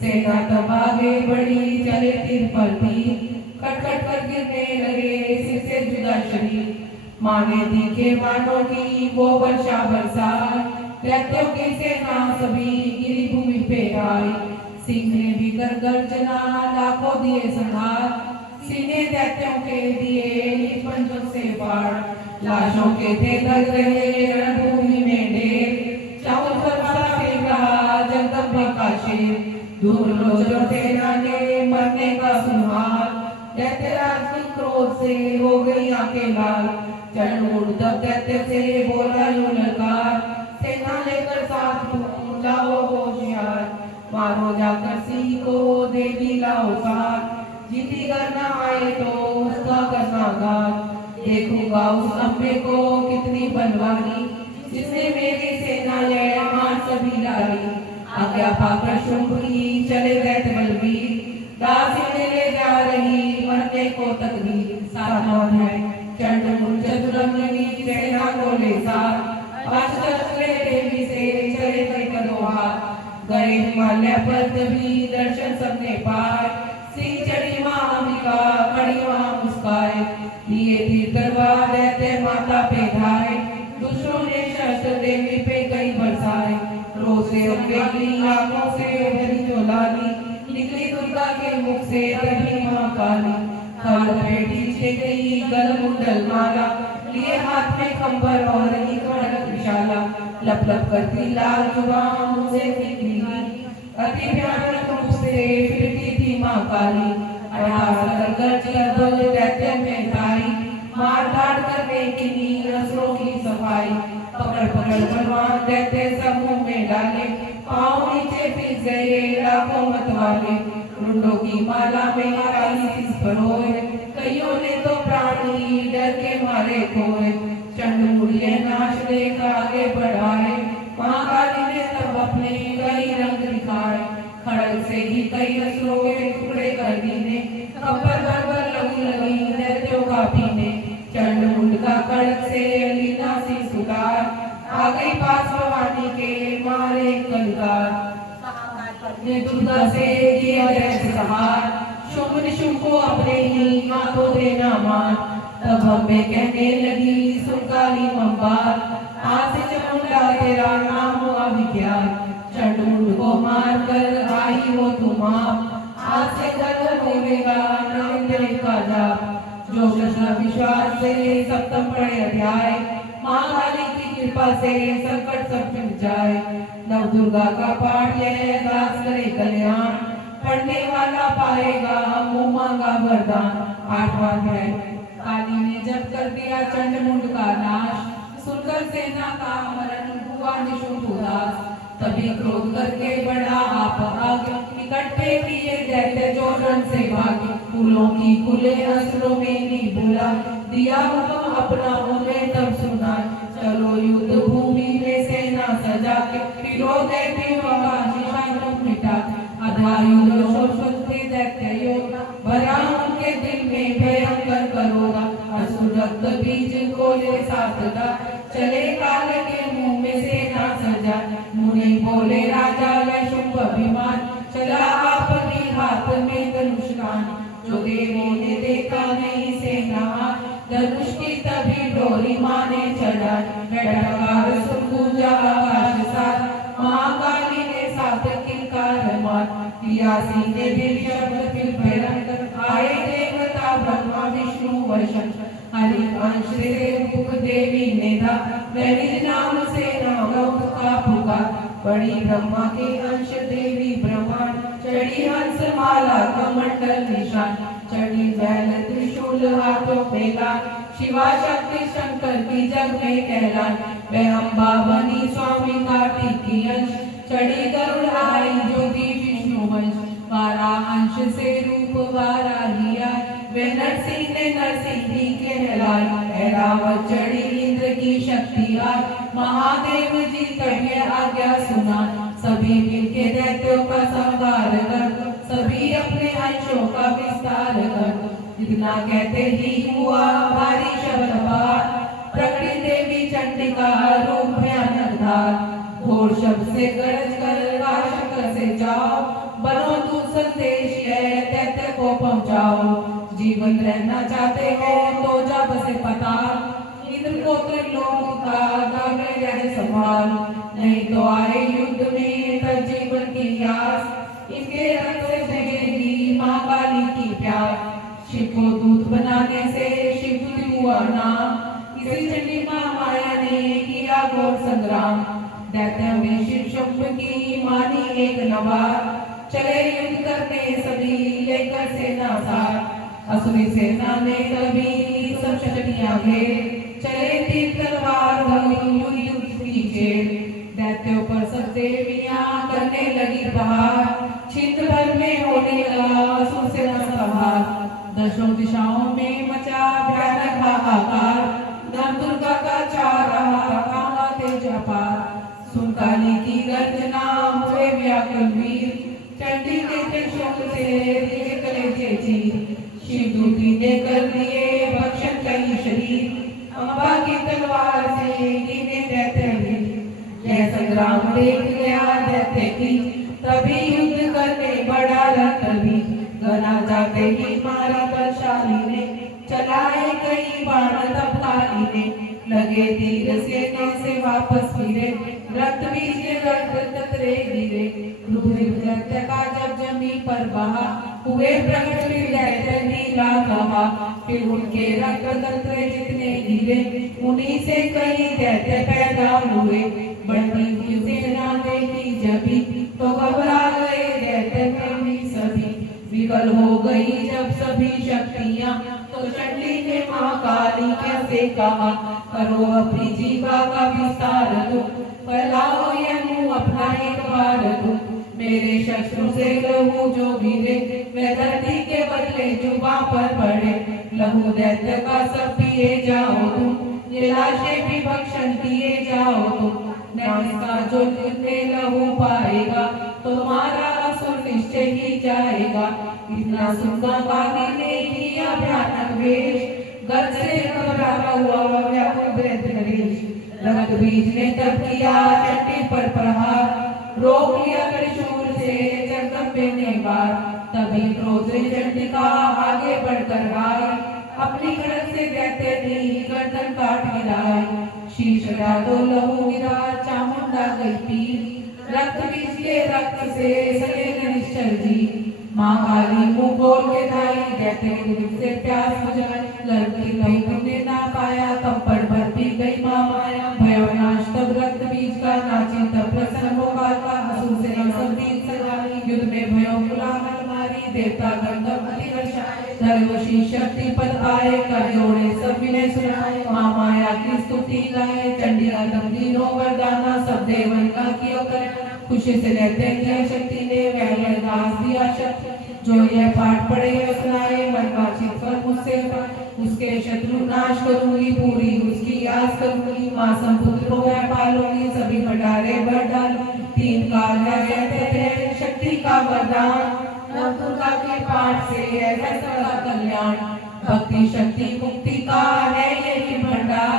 सेना तब आगे बढ़ी चले तीर पर तीर, कट कट कर गिरने लगे सिर से जुदा शरीर। माने दिखे वानों की वो वर्षा बरसाए, दैत्यों की सेना सभी गिरी भूमि पे आई। सिंह ने भी कर गर्जना लाखों दिए संहार, सीने दैत्यों के दिए निज पंजों से फाड़। लाशों के थे दग रहे रणभूमि में ढेर, चारों तरफ फेंक रहा जगदम्बा का शेर। दूर लोचों सेना ने मरने का सुहार, दैत्यराज की क्रोध से हो गई आंखें लाल। चरण मुड़ तब दैत्य से बोला यूं ललकार, सेना लेकर साथ तुम जाओ होशियार। मारो जाकर सिंह को देवी लाओ साथ, जीती करना आए तो उसका करना घात। देखूंगा उस अम्बे को कितनी बलवानी, जिसने मेरी सेना लय मार सभी डाली। आज्ञा पाकर शुंभ की चले दैत्य बलवीर, दासी ने ले जा रही मरने को तकदीर। सातवां है चंड मुंड चतुरंगी सेना को ले साथ, अष्टशस्त्रे देवी से चले कई कदों हाथ। गए हिमालय पर तभी दर्शन सबने पाए, सिंह चढ़ी मां अंबिका खड़ी वहां मुस्काए। लिए तीर तलवार दैत्य माता पे धाए, दुष्टों ने शस्त्र देवी पे कई बरसाए। क्रोध से अम्बे की आंखों से भरी जो लाली, निकली दुर्गा के मुख से तभी महाकाली। खबर बेटी छे गई गल मुंडल माला, लिए हाथ में खंबर और एक खड़ग विशाला। लप लप करती लाल जुबान मुंह से निकली, अति भयानक रूप से फिरती थी मां काली। 18 गज का बल दैत्य में ढाई, मार धाड़ करने की असुरों की सफाई। पकड़ पकड़ बलवान दैत्य समूह में डाले, पांव नीचे फिस गए लाखों मतवाले। रुंडों की माला में काली सिस परोए, कईयों ने तो प्राण ही डर के मारे खोए। चंड मुड़िए नाश देख आगे बढ़ाए, महाकाली ने तब अपने कई रंग दिखाए। खड़ग से ही कई असुरों के टुकड़े कर दीने, खबर भर लगी लगी दैत्यों का पीने। चंड मुंड का खड़ग से लीना सी सुधार, आ गई पास भवानी के मारे कलकार। ने दुर्गा से किया दैत्य सहार, शुंभ निशुंभ को अपने ही हाथों देना मान। तब अम्बे कहने लगी सुन काली मंबार, आज से चामुंडा तेरा नाम हुआ विख्यात। चंड मुंड को मार कर आई हो तुम आप, आज से कर होगा नरेंद्र का जाप। जो कृष्ण विश्वास से सप्तम पढ़े अध्याय, मां काली की कृपा से संकट सब मिट जाए। नव दुर्गा का पाठ यह दास करे कल्याण, पढ़ने वाला पाएगा मुंह मांगा वरदान। 8वां अध्याय काली ने जब कर दिया चंड मुंड का नाश, सुनकर सेना का मरण हुआ निशुल्क उदास। तभी क्रोध करके बढ़ा आप आगे, इकट्ठे किए दैत्य जो रण से भागे। फूलों की खुले अस्त्रों में नहीं भूला, दिया हुक्म अपना उन्हें तब सुना। चलो युद्ध भूमि में सेना सजा के, फिरो दैत्यों का निशान मिटा। आधा युद्ध शोषते दैत्य योग, भरा उनके दिल में भयंकर करोगा। असुर रक्त बीज खोले सातदा, चले काल के मुंह में सेना सजा। मुनि बोले राजा वह शुभ अभिमान, चला आपके हाथ में धनुष कान। जो देवों ने देखा नहीं सेना, धनुष की तभी डोरी माने चढ़ा। डकार सुन गूंजा आकाश साथ, महाकाली ने साथ किलकार मार। किया सीने भी शब्द फिर भयंकर, आए देवता ब्रह्मा विष्णु वशंकर। हरि अंश से रूप देवी ने धा, वह नाम से नाम का पुकार। बड़ी ब्रह्मा के अंश देवी ब्रह्मांड, चढ़ी हंस माला कमंडल निशान। चढ़ी बैल त्रिशूल हाथों में लान, शिवा शक्ति शंकर की जग में कहलान। वह अम्बा बनी स्वामी कार्तिकी अंश, चढ़ी गरुड़ आई ज्योति विष्णु वंश। वारा अंश से रूप वारा लिया, वे नरसिंह ने नरसिंही कहलाई। रावत चढ़ी इंद्र की शक्ति आज, महादेव जी तभी आज्ञा सुना। सभी मिलके दैत्यों का संहार कर, सभी अपने अंशों का विस्तार कर। इतना कहते ही हुआ भारी शब्द पार, प्रकृति देवी चंडिका रूप भयानक धार। घोर शब्द से गरज कर शंकर से जाओ, बनो तू संदेश दैत्य को पहुंचाओ। जीवन रहना चाहते हो तो जा बसे पताल, इंद्र को त्रिलोक का दावे संभाल। नहीं तो आए युद्ध में तब जीवन की आस, इनके रक्त से बुझेगी माँ काली की प्यास। शिव को दूत बनाने से शिव हुआ नाम, इसी चंडी माँ माया ने किया घोर संग्राम। दैत्यों में शिव शंभ की मानी एक नवार, चले युद्ध करने सभी लेकर सेना साथ। असुरी सेना ने कभी सब शक्तियां घेरे, चले तीर तलवार हुई युद्ध की जेर। दैत्यों पर सब देवियां करने लगी बहार, छिद्र भर में होने लगा असुर सेना संहार। दसों दिशाओं में मचा भयानक हाहाकार, नाम दुर्गा का चार रहा कांगा तेज अपार। सुन काली की गर्जना हुए व्याकुल वीर, चंडी के त्रिशूल से दिए कलेजे चीर। शिव दूती ने कर दिए भक्षण कई शरीर, अम्बा की तलवार से गिने दैत्य भी। यह संग्राम देख गया दैत्य की, तभी युद्ध करने बड़ा रणबीर। गना जाते ही मारा बलशाली ने, चलाए कई बाण तब काली ने। लगे तीर सेना से वापस फिरे, रक्त बीज के रक्त कतरे गिरे। दैत्य का जब जमी पर बहा, हुए प्रकट फिर दैत्य नीला कहा। फिर उनके रक्त कतरे जितने गिरे, उन्हीं से कई दैत्य पैदा हुए। बढ़ती हुई सेना देखी जभी, तो घबरा गए दैत्य प्रेमी सभी। विकल हो गई जब सभी शक्तियां, तो चंडी ने महाकाली कैसे कहा। करो अपनी जीवा का विस्तार तुम, फैलाओ यह मुंह अपना एक बार तुम। मेरे शत्रु से लहू जो गिरे, वह धरती के बदले जुबा पर पड़े। लहू दैत्य का सब पिए जाओ तुम, ये लाशें भी भक्षण किए जाओ तुम। इसका जो जितने लहू पाएगा, तुम्हारा असुर निश्चय ही जाएगा। इतना सुनकर काली ने किया भयानक वेश, गर्ज से घबरा हुआ व्याकुल दैत्य नरेश। रक्त बीज ने तब किया चंडी पर प्रहार, रोक लिया त्रिशूल से जगदम्बे ने वार। तभी क्रोध से चंडिका आगे बढ़कर आई, अपनी खड़ग से दैत्य की गर्दन काट गिराई। शीश तो लहू गिरा चामुंडा गई पीर, रक्त बीज के रक्त से सले निश्चल जी। माँ काली मुंह खोल के धाई, दैत्य के दिल से प्यास बुझाई। लड़की लहू ने ना पाया, कपड़ भर पी गई माँ माया। भयोनाश तब रक्त बीज का नाची, तब प्रसन्न होकर का असुर से सब बीज सजाई। युद्ध में भयो गुलाम मारी, देवता गंधर्व अति वर्षाए। धर्मशी शक्ति पद आए, कर जोड़े सब विनय सुनाए। माँ माया माया की स्तुति गाए, चंडी का तीनों वरदाना सब देवन का किया करे। खुशी से रहते दिया शक्ति ने, वह दास दिया शक्ति, जो यह पाठ पढ़े सुनाए, मन बातचीत पर मुझसे उसके शत्रु नाश करूंगी, पूरी उसकी आस करूंगी। माँ संपुत्र को मैं पालूंगी, सभी भंडारे भर डाल। तीन काल है शक्ति का वरदान, नव दुर्गा के पाठ से है सबका कल्याण। भक्ति शक्ति मुक्ति का है यही भंडार,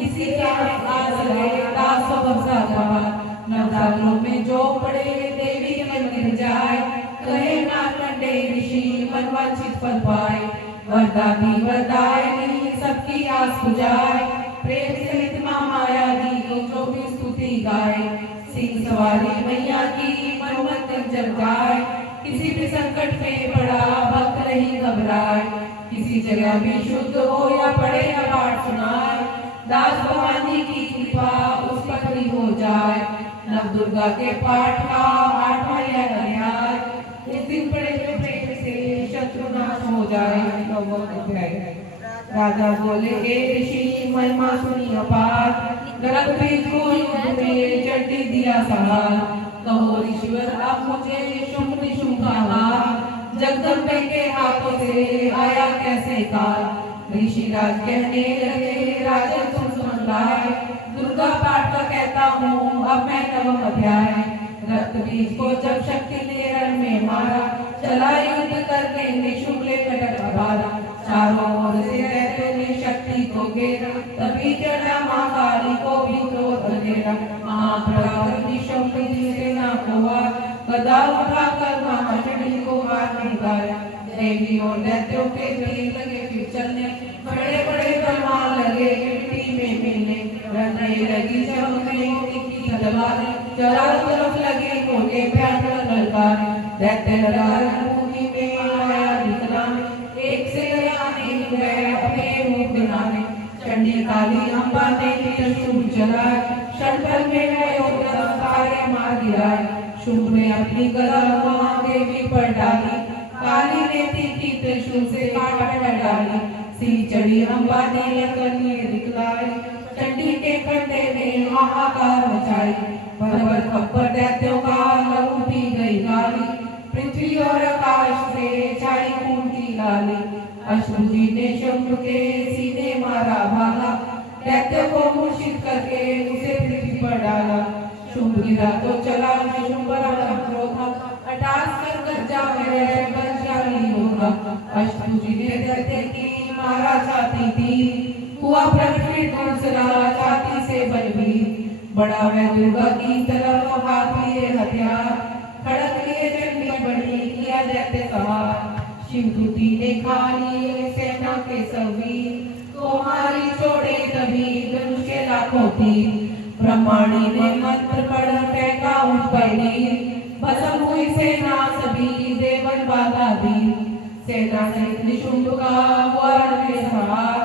इसी के आश्रय दास भक्सा गवार। नवरात्रों में जो पड़े देवी के मंदिर जाए, कहे मार्कंडे ऋषि मन वांछित फल पाए। वरदानी वरदायिनी सबकी आस बुझाए, प्रेम सहित माँ माया दी को जो भी स्तुति गाए। सिंह सवारी मैया की मन मंदिर जब गाए, किसी भी संकट में पड़ा भक्त नहीं घबराए। किसी जगह भी शुद्ध हो या पड़े या पाठ सुनाए, दास भवानी की कृपा उस पर भी हो जाए। नव दुर्गा के पाठ का आठवां यह अध्याय, इस दिन पड़े प्रेम से शत्रु नाश हो जाए। नववां अध्याय। राजा बोले हे ऋषि महिमा सुनी अपार, गलत बीज को युद्ध में चंडी दिया सहार। कहो ईश्वर आप मुझे शुंभ निशुंभ का हार, जगदम्बे के हाथों से आया कैसे काल। ऋषिराज कहने लगे राजन तुम सुन लाए, दुर्गा पाठ का कहता हूँ अब मैं नवम अध्याय। रक्त बीज को जब शक्ति ने रण में मारा, चला युद्ध करके निशुंभ लेकर अबारा। चारों ओर से दैत्यों ने शक्ति को घेरा, तभी चढ़ा माँ काली को भी क्रोध अंधेरा। महाप्रताप निशुंभ की सेना को हार, गदा उठाकर महाचंडी को मार निकाला। देवी और दैत्यों के तीर लगे फिर चलने, बड़े बड़े तलवार लगे मिट्टी में मिलने। रखने लगी चमकने की तलवारें, चारों तरफ लगे कोने प्यार ललकारे। दैत्य लगा भूमि में आया दिखलाने, एक से गए अपने रूप दिखाने। चंडी काली अम्बा ने त्रिशूल चलाए, क्षण में गए सारे मार गिराए। शुंभ ने अपनी गदा वहां देवी पर डाली, काली ने तीखी त्रिशूल से काट डाली। सिली चढ़ी अम्बा ने लेकर दिखलाए, चंडी के कंधे में हाहाकार मचाई। पर्वत खप्पर दैत्यों का लहू पी गई गाली, पृथ्वी और आकाश से छाई खून की लाली। अश्रुजी ने शुंभ के सीने मारा भाला, दैत्य को मूर्छित करके उसे पृथ्वी पर डाला। शुंभ गिरा तो चला शुंभ क्रोधा, अटास कर गरजा है बलशाली होगा। अश्रुजी ने दैत्य की मारा छाती थी, हुआ प्रकट दूसरा छाती से बलवीर। बड़ा वह दुर्गा की तरफ हाथ लिए हथियार, खड़क लिए चंडी बड़ी किया दैत्य सवार। शिवदूती ने खा लिए सेना के सवीर, तुम्हारी छोड़े तभी धनुष के लाखों तीर। ब्रह्माणी ने मंत्र पढ़ फेंका उस पर तीर, भस्म हुई सेना सभी देवन बाधा दी। सेना से निशुंभ का हुआ रणसंहार,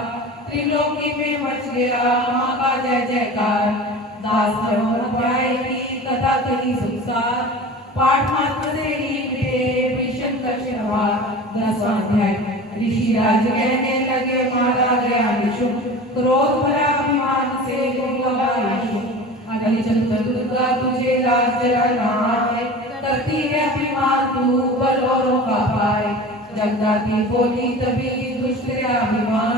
त्रिलोकी में मच गया माँ का जय जयकार। दास अध्याय की कथा कही सुखसार, पाठ मात्र से ही मिटे भीषण कष्टहार। 10वां अध्याय। ऋषिराज कहने लगे मारा गया निशुंभ, क्रोध भरा अभिमान से दुर्गा दुर्गा तुझे लाज जरा नाए, करती है अभिमान तू बल औरों का पाए। जगदाती बोली तभी दुष्ट अभिमान,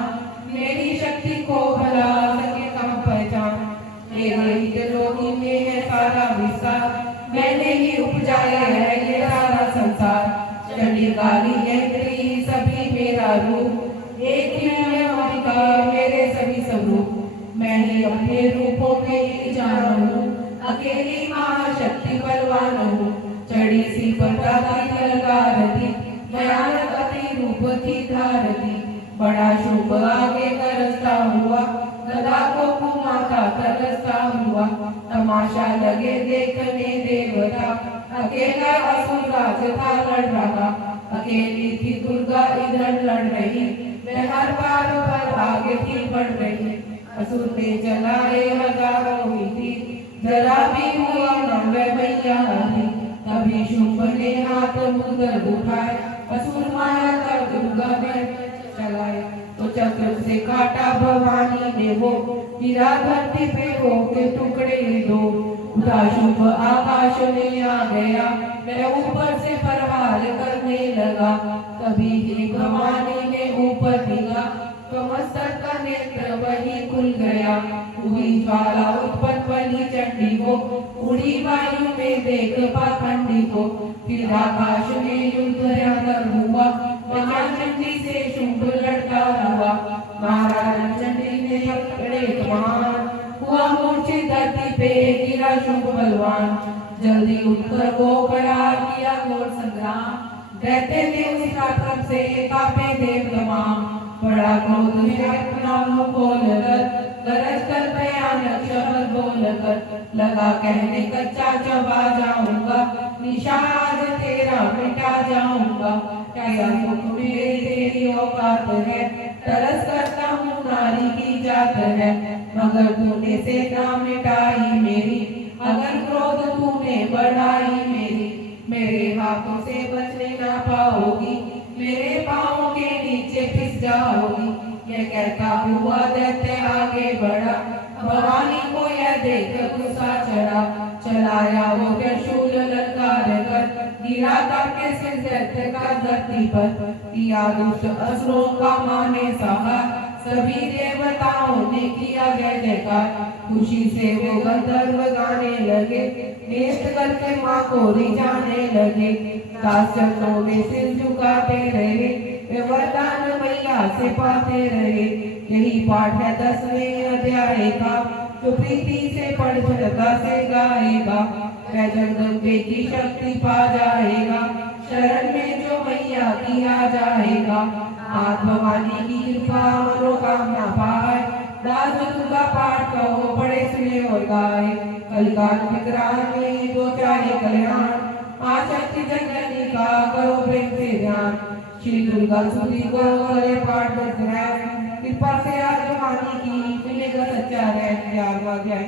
मेरी शक्ति को भला सके कम पहचान। मेरे ही दिलों में है सारा विस्तार, मैंने ही उपजाया है ये सारा संसार। चंडी काली यंत्री सभी मेरा रूप, एक ही है अंबिका मेरे सभी स्वरूप। मैं ही अपने रूपों में ही जानू, अकेली महाशक्ति बलवान हूँ। चढ़ी सी पताती ललकारती, भयानक अति रूप थी धारती। बड़ा शुभ आगे करता हुआ, गदा को माता तरसता हुआ। तमाशा लगे देखने देवता, अकेला असुर राज था लड़ रहा। अकेली थी दुर्गा इधर लड़ रही, वह हर बार पर आगे थी बढ़ रही। असुर ने चलाए हजारों ही तीर, जरा भी हुआ न वह मैया हरी। तभी शुंभ ने हाथ मुद्गर उठाए, असुर माया कर दुर्गा ने चलाए। तो चक्र से काटा भवानी ने वो, गिरा धरती पे होके टुकड़े दो। उड़ा शुभ आकाश में आ गया, मैं ऊपर से परवार करने लगा। तभी हे भवानी ने ऊपर निगाह, तो मस्तक का नेत्र वही खुल गया। हुई ज्वाला उत्पन्न बनी चंडी को, उड़ी वायु में देख पाखंडी को। फिर आकाश में युद्ध भयंकर हुआ, चंडी से शुंभ लड़ता हुआ। महाराज चंडी ने पकड़े कमान, हुआ मूर्छित धरती पे गिरा शुंभ बलवान। जल्दी उठकर वो खड़ा किया घोर संग्राम, रहते थे उस पराक्रम से कांपे देव तमाम। बड़ा क्रोध में अपना मुंह खोलकर, गरज कर भयानक शब्द बोलकर, लगा कहने कच्चा चबा जाऊंगा, निशान आज तेरा मिटा जाऊंगा। क्या सुख मेरे तेरी औकात है, तरस करता हूँ नारी की जात है। मगर तूने सेना मिटाई मेरी, अगर क्रोध तूने बढ़ाई मेरी। मेरे हाथों से बचने ना पाओगी, मेरे पाँव के नीचे फिस जाओगी। यह कहता हुआ दैत्य आगे बढ़ा, भवानी को यह देख गुस्सा चढ़ा। चलाया वो त्रिशूल ललकार कर, गिरा करके सिर दैत्य का धरती पर। किया दुष्ट असुरों का माने सहा, सभी देवताओं ने किया जय जयकार। खुशी से वो गंधर्व गाने लगे, नृत्य करके माँ को रिझाने लगे। दास चरणों में सिर झुकाते रहे, वे वरदान मैया से पाते रहे। यही पाठ है 10वें अध्याय का, जो प्रीति से पढ़ श्रद्धा से गाएगा, वह जगदम्बे की शक्ति पा जाएगा। शरण में जो मैया की आ जाएगा, आज भवानी की कृपा मनोकामना पाए। दास दुर्गा पाठ कहो पढ़े सुने और गाए, कलिकाल विकराल में जो चाहे कल्याण, माँ शक्ति जननी का करो प्रेम से ध्यान। श्री दुर्गा स्तुति को करे पाठ कृपा से आज भवानी की मिलेगा सच्चा है। 11वां अध्याय।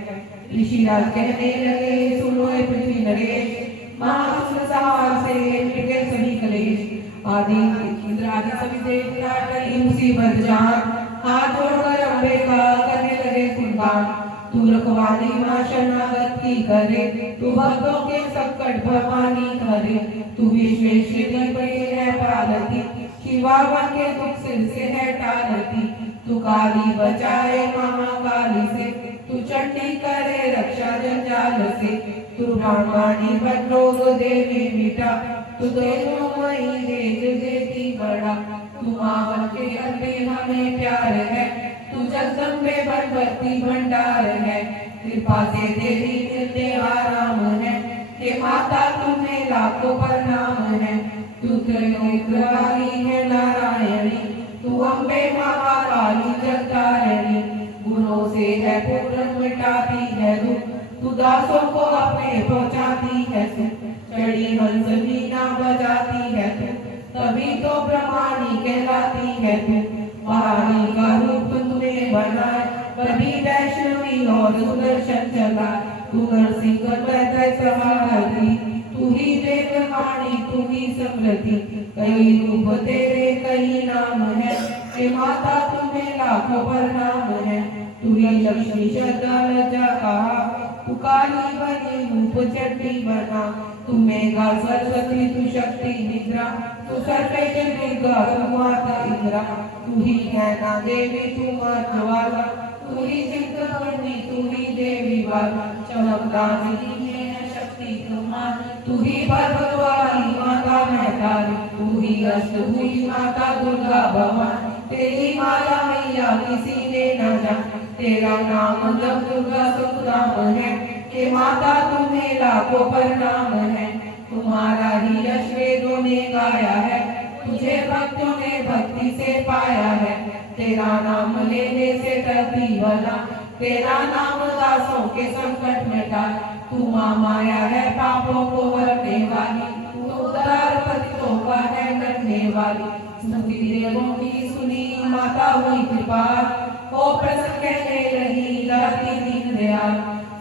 ऋषिराज कहने लगे, सुनो ए पृथ्वी नरेश, महासंसार से मिट गए सभी कलेश। आदि इंद्र आदि सभी देवता टली मुसीबत जान, हाथ जोड़कर अम्बे का करने लगे गुणगान। तू रखवाली माँ शरणागत की करे, तू भक्तों के संकट भवानी करे। तू विश्वेश्वरी बड़ी है पार्वती, शिवा बन के दुख सिर से है टालती। तू काली बचाए महाकाली से, तू चंडी करे रक्षा जंजाल से। तू ब्रह्माणी बन रोग देवी मिटा, तू दोनों वही देख देती बड़ा। तू माँ बन के अम्बे हमें प्यार है, तू जगदम्बे भगवती भंडार है। कृपा से तेरी मिलते आराम है, हे माता तुम्हें लाखों प्रणाम है। तू त्रयोग्रवाली है नारायणी, तू अम्बे महाकाली जगतारिणी। गुणों से है पूर्ण मिटाती है दुख, तू दासों को अपने पहुँचाती है सुख। चढ़ी हंस वीणा बजाती है तू, तभी तो ब्रह्माणी कहलाती है तू। महारानी का रूप तूने बनाए, कभी वैष्णवी और सुदर्शन चला। तू नरसिंह संहारती, तू ही देववाणी तू ही समृद्धि। कई रूप तेरे कई नाम है, हे माता तुम्हें लाखों प्रणाम है। तू ही लक्ष्मी श्रद्धा लज्जा कहा, तू काली बनी रूप चंडी बना। तू मेघा सरस्वती तू शक्ति निद्रा, तू सर्वेश दुर्गा तू माता इंद्रा। तू ही नैना देवी तू मातवाला, तू ही चिंतपूर्णी तू ही देवी वाला। चमकदानी है शक्ति तुम्हारी, तू ही पर्वतवाली माता महतारी। तू ही अष्टभुजी माता दुर्गा भवानी, तेरी माला मैया किसी ने न जान। तेरा नाम जब दुर्गा सुखदाम है, हे माता तुम्हें लाखों प्रणाम है। तुम्हारा ही यश वेदों ने गाया है, तुझे भक्तों ने भक्ति से पाया है। तेरा नाम लेने से डरती बना, तेरा नाम दासों के संकट मिटा। तू माँ माया है पापों को हरने वाली, तू उदार पतितों का है करने वाली। स्तुति देवों की सुनी माता हुई कृपा, ओ प्रसन्न कहने लगी धरती दीन दयाल।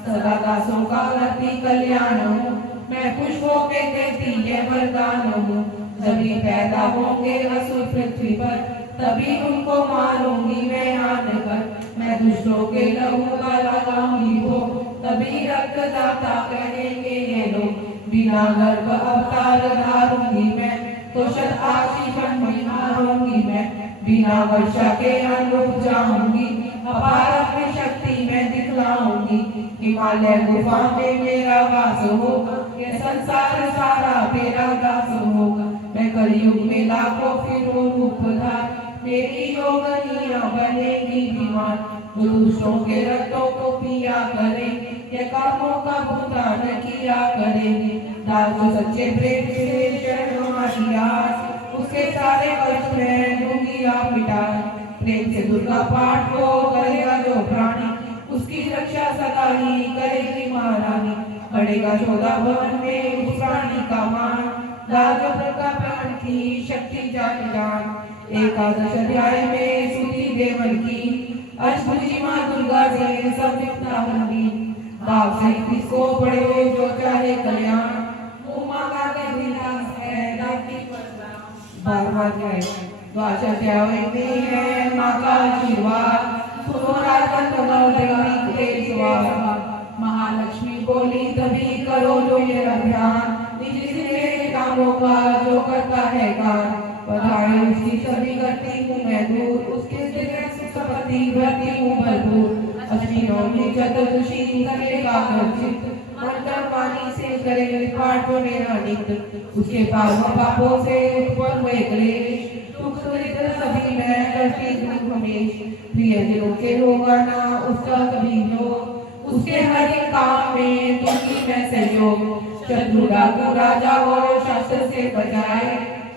सदा दासों का करती कल्याण हूँ, मैं खुश होके कहती है वरदान हूँ। जभी पैदा होंगे असुर पृथ्वी पर, तभी उनको मारूंगी मैं आन कर। मैं दुष्टों के लहू का लगाऊंगी वो, तभी रक्तदाता कहेंगे ये लोग। बिना गर्भ अवतार धारूंगी मैं, तो शत आशीषण में हारूंगी मैं। बिना वर्षा के अनुरूप जाऊंगी, अपार अपनी शक्ति मैं दिखलाऊंगी। हिमालय गुफा में मेरा वास होगा, ये संसार सारा तेरा दास होगा। मैं कलयुग में लाखों फिरूं रूप धार, मेरी योगनियां बनेगी बीमार। जो दुष्टों के रक्तों को पिया करेंगे, ये कर्मों का भुगतान किया करेंगे। दास जो सच्चे प्रेम से शरण हमारी आस, उसके सारे कष्ट मैं दूंगी आप मिटा। प्रेम से दुर्गा पाठ को करेगा जो प्राणी, उसकी रक्षा सदा ही करेगी महारानी। बढ़ेगा 14 भवन में उस प्राणी का मान, दास का प्राण की शक्ति जान जान। एकादश अध्याय में सूती देवन की, अष्टभुजी माँ दुर्गा से सब विपदा होगी। भाव से किसको पढ़े जो चाहे कल्याण, उमा का विलास है दाती वरदान। 12वां अध्याय द्वादशाध्याय में है माँ का आशीर्वाद, महालक्ष्मी बोली तभी करो जो मेरा ध्यान, निज सिरे कामों का जो करता है गान। बधाई उसकी सभी करती हूँ मैं दूर, उसके संपत्ति भरती हूँ भरपूर। अष्टमी नवमी चतुर्दशी करेगा चित्त, मंत्र वाणी से करे पाठ जो मेरा नित्य। उसके पापों से उत्पन्न हुए क्लेश, दुख दरिद्र सभी मैं करती हूँ हमेश। प्रिय जनों के होगा ना उसका कभी योग, उसके हर एक काम में दूंगी मैं सहयोग। शत्रु डाकू राजा और शास्त्र से बचाए,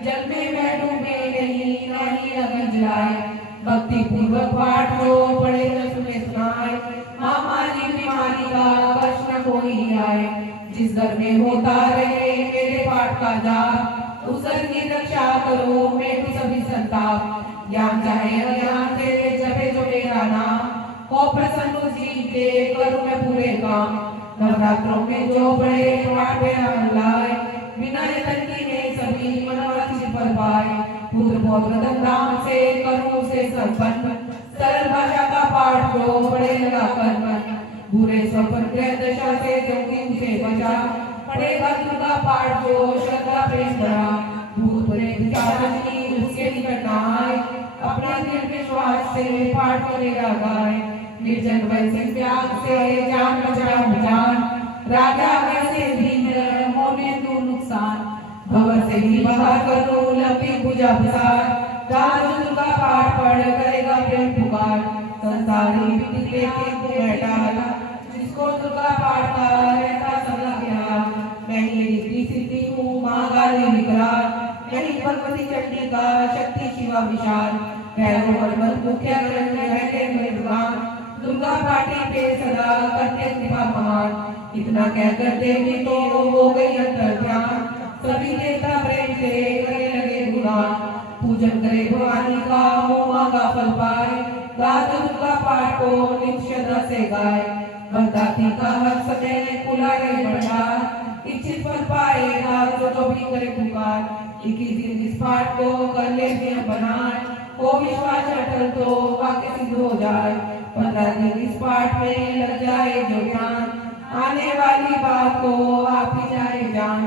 जल में मैं डूबे नहीं नहीं अगर जाए। भक्ति पूर्वक पाठ जो पढ़े न सुने सुनाए, महामारी बीमारी का कष्ट न कोई आए। जिस घर में होता रहे मेरे पाठ का जाप, उस घर की रक्षा करो मेरे सभी संताप। ज्ञान चाहे अज्ञान से जपे जो मेरा नाम, को प्रसन्न जीते करूं मैं पूरे काम। नवरात्रों में जो बड़े पाठ मेरा लाए, बिना यतन किए सभी मनोरथ पर पाए। पुत्र पौत्र धन से करूं से संपन्न, सरल भाषा का पाठ जो पढ़े लगा कर मन। बुरे स्वप्न ग्रह दशा से जोगी उसे बचा, पढ़ेगा दुर्गा पाठ जो श्रद्धा प्रेम भरा। भूत प्रेत चारणी उसके निकट न आए, अपना दिल विश्वास से पाठ करेगा गाय। निर्जन वैसे त्याग से जान बचाओ जान, राजा वैसे दीन होने दूर नुकसान। भवन से ही बाहर करो लंबी भुजा प्रसार, दास दुर्गा पाठ पढ़ करेगा प्रेम पुकार। संसारी विधि बैठा जिसको दुर्गा पाठ का रहता सदा ध्यान। मैं ही रिद्धि सिद्धि हूँ महाकाली विकराल, यही भगवती चंडी का शक्ति शिवा विशाल। भैरव हनुमत मुख्य ग्रंथ है दुर्गान, दुर्गा पाठी पे सदा करते कृपा महान। इतना कहकर देवी तो हो गई अंतर ध्यान, सभी देवता प्रेम से करने लगे गुणगान। पूजन करे भवानी का मुँह का फल पाए, दास दुर्गा पाठ को नित्य श्रद्धा से गाए। बरदाती का हर समय कुलाए प्रचार, इच्छित फल पाएगा जो भी करे पुकार। 21 दिन इस पाठ को कर ले बनाए, को विश्वास अटल तो वाक्य सिद्ध हो जाए। 15 दिन इस पाठ में लग जाए जो ध्यान, आने वाली बात को आप ही जाए जान।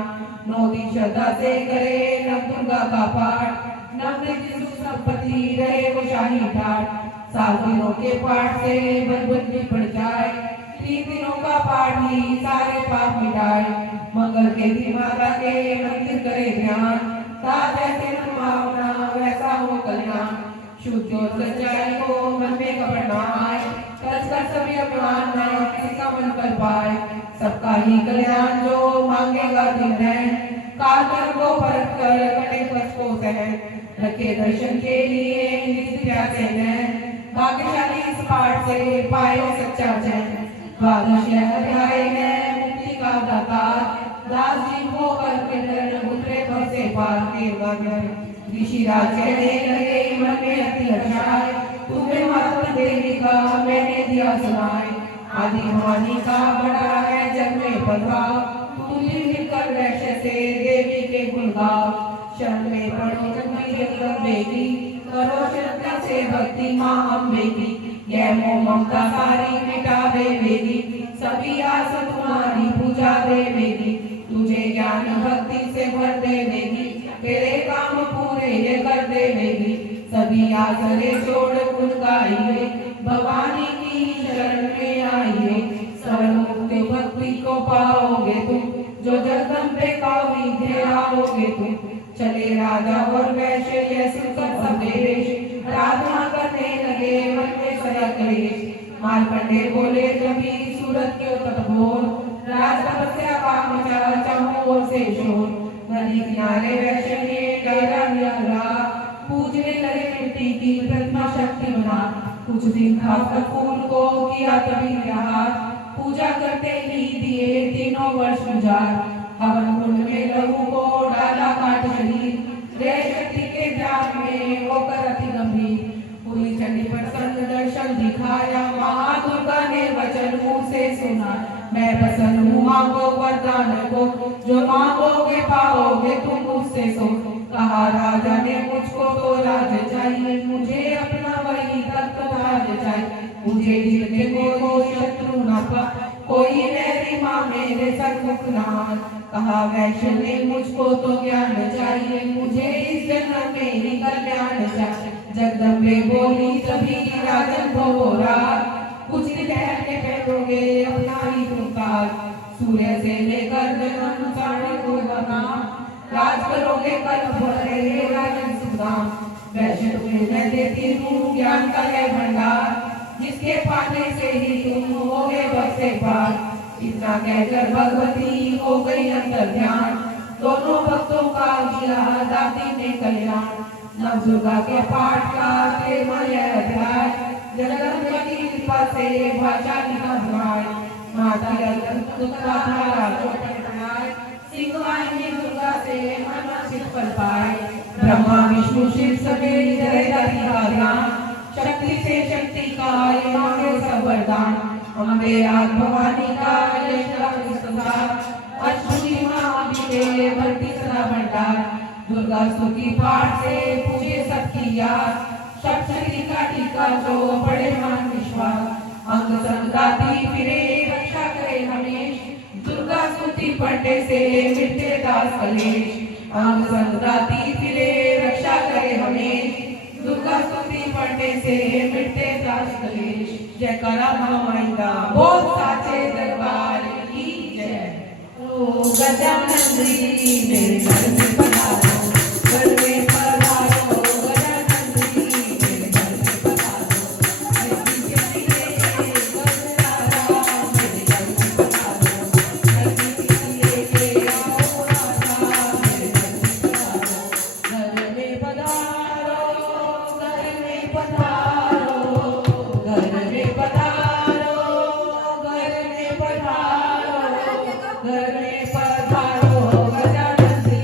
9 दिन श्रद्धा से करे नव दुर्गा का पाठ, नव दिन सुख संपत्ति रहे वो शाही ठाट। 7 दिनों के पाठ से बदबुद भी पड़ जाए, 3 दिनों का पाठ ही सारे पाप मिटाए। मंगल के दिन माता के मंदिर करे ध्यान, साथ ऐसे भावना वैसा हो कल्याण। शुद्ध और सच्चाई को मन में कपट न आए, सच कर सभी अपमान न किसी का मन कर पाए। सबका ही कल्याण जो मांगेगा दिन है, काल कर्म को परख कर कटे कष्ट को सहन। रखे दर्शन के लिए नित्य प्यासे हैं, भाग्यशाली इस पाठ से पाए सच्चा चैन। 12 अध्याय है मुक्ति का दाता, दास जी को कर के उतरे घर से पार के गगन। ऋषि राज कहने लगे मन में अति हर्षाए, तुम्हें माता देवी का मैंने दिया सुनाए। आदि भवानी का बड़ा है जग में प्रभाव, तुम मिलकर वैश्य से देवी के गुण गाओ। शरण में पढ़ो जगदम्बे की, करो श्रद्धा से भक्ति माँ अम्बे की। यह मोह ममता सारी मिटा देवेगी, सभी आस तुम्हारी पूजा देवेगी, तुझे ज्ञान भक्ति से भर देवेगी, तेरे काम पूरे ये कर देवेगी, सभी आसरे छोड़ गुण गाइए, भवानी की शरण में आइए, सर्व मुक्ति भक्ति को पाओगे तुम, जो जगदम्बे का विधे आओगे तुम, चले राजा और वैश्य ये सुनकर संदेश, प्रार्थना करने लगे मन में सदा क्लेश, मार्कंडे बोले कभी सूरत क्यों तटभोर, राज तपस्या का मचा चाहों ओर से शोर, नदी किनारे वैश्य ने डेरा लिया, पूजने लगे मिट्टी की प्रतिमा शक्ति बना, कुछ दिन खाकर फूल को किया तभी विहार, पूजा करते ही दिए तीनों वर्ष गुजार, हवन कुंड में लहू को डाला काट शरीर, रे शक्ति के ध्यान में होकर अति गंभीर, पूरी चंडी प्रसन्न दर्शन दिखाया, महादुर्गा ने वचन मुंह से सुना, मैं प्रसन्न हूँ मांगो वरदान को, जो मांगोगे पाओगे तुम मुझसे सो, कहा राजा ने मुझको तो राज चाहिए, मुझे अपना वही तख्त राज चाहिए, मुझे जीतने को कोई शत्रु न पा, कोई मेरी माँ मेरे सन्मुख न, कहा वैश्य ने मुझको तो ज्ञान चाहिए, मुझे इस जन्म में ही कल्याण चाहिए, जगदम्बे बोली तभी राजन भोरा, कुछ दिन ठहर के पहनोगे अपना ही पुकार, सूर्य से लेकर जन्म साढ़े को बना, राज करोगे कल भरे राजन सुदाम, वैश्य तुम्हें मैं देती हूँ ज्ञान का है भंडार, जिसके पाने से ही तुम होगे बसे पार, इतना कहकर भगवती हो गई अंतर ध्यान, दोनों भक्तों का किया दाती ने कल्याण, नव दुर्गा के पाठ का 13वां अध्याय, जगदम्बे की कृपा से भाषा लिखा भाई, माता दुर्गा धारा सिंहवाहिनी दुर्गा से मनवांछित फल पाए, ब्रह्मा विष्णु शिव सभी जयदाती का ध्यान, शक्ति से शक्ति का ये मांगे सब वरदान, अम्बे आद भवानी का यश का विस्तार, अष्टमी महाअंबिके भरती सदा भंडार, दुर्गा स्तुति पाठ से पूजे सबकी याद, शक्ति का टीका जो पढ़े मन विश्वास, अंग संगाती फिरे रक्षा करे हमेश, दुर्गा स्तुति पढ़ने से मिटते दास कलेश, अंग संगाती फिरे रक्षा करे हमेश, दुर्गा स्तुति पढ़ने से मिटते दास कलेश, जयकारा महामाईदा बोल साचे दरबार की जय। ओ गजानन जी मेरे घर में पधारो, घर में पधारो, गजानन जी मेरे घर में पधारो, मेरी जिंदगी गजरारा मेरे घर में पधारो, मेरी जिंदगी आओ राजा मेरे घर में पधारो, घर में पधारो, घर में पधारो, घर में पधारो, घर में पधारो, घर में पधारो, गजानन जी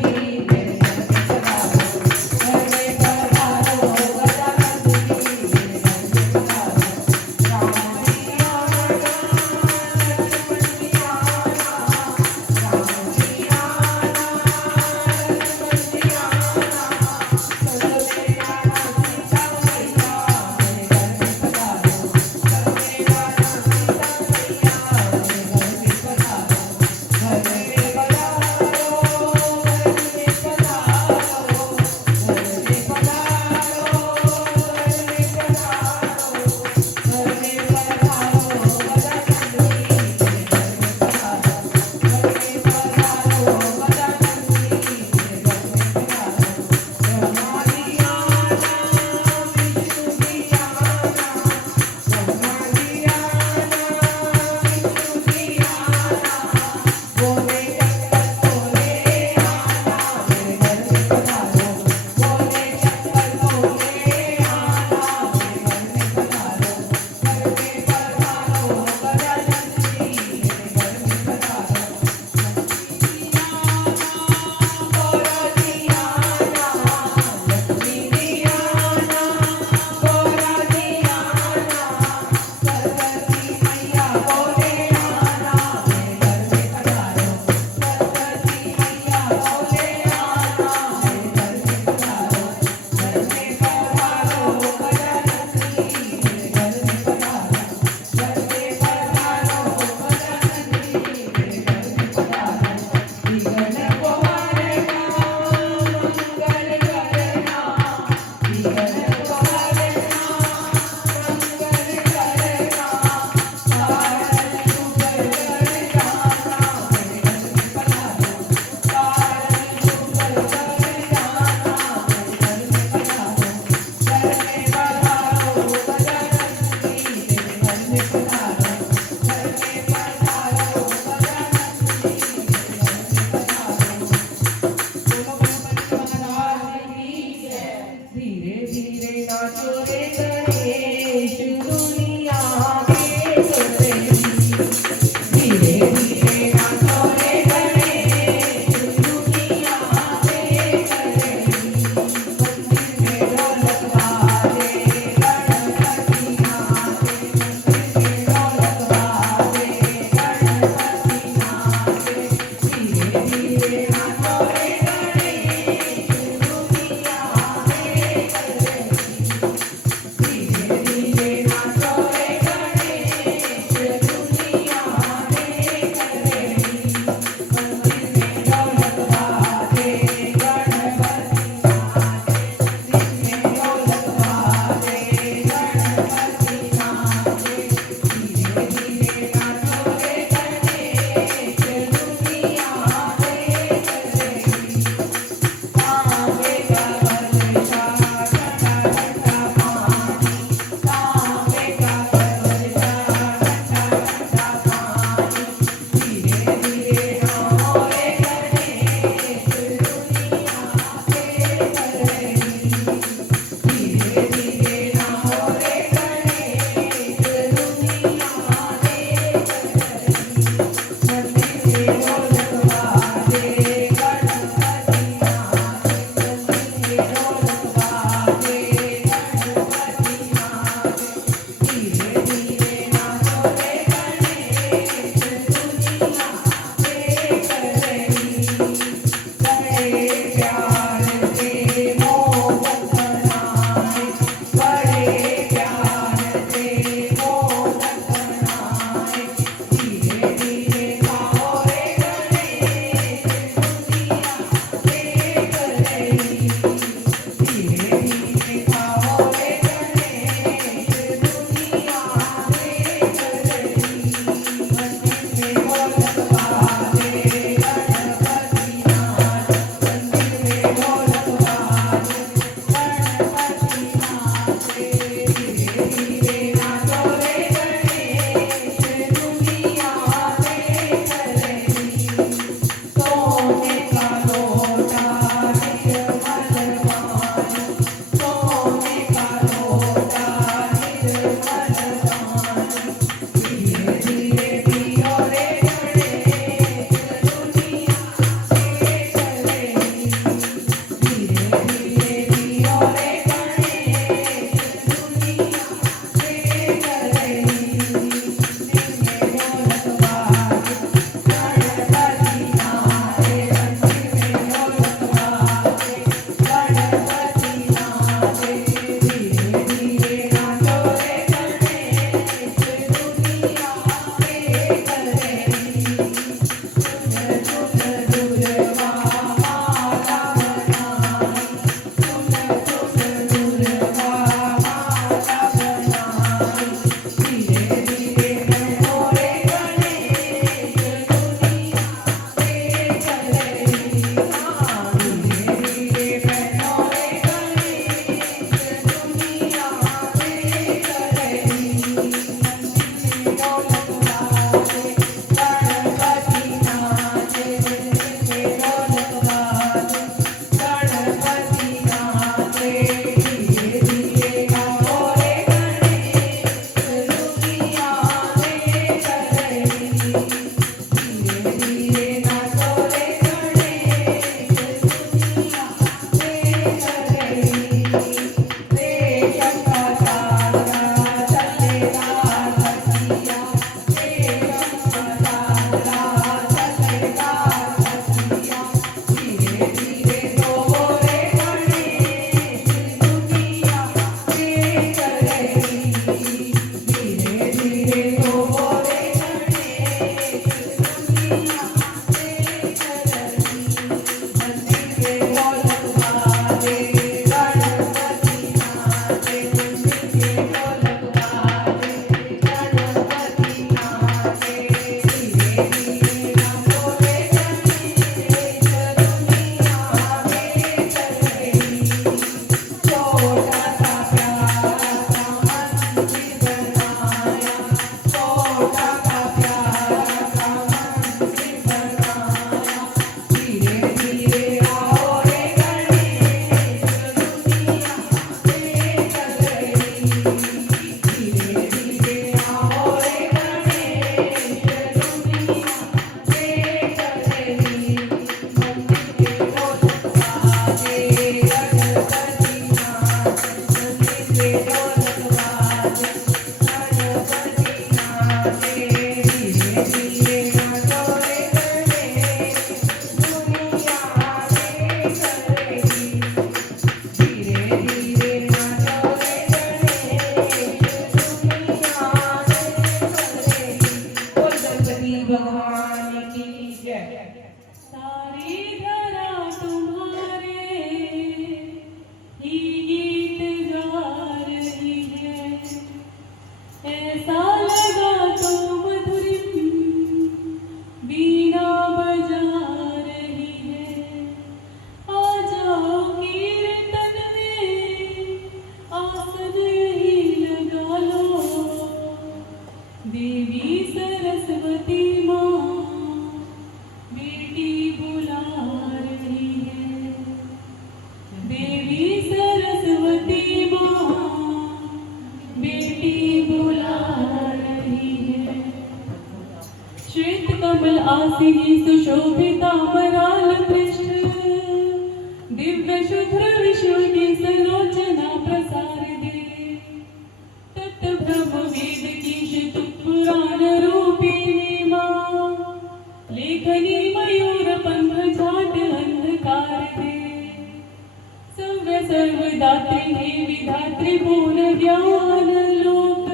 सर्वदात्री हे विधात्री पूर्ण ज्ञान लोक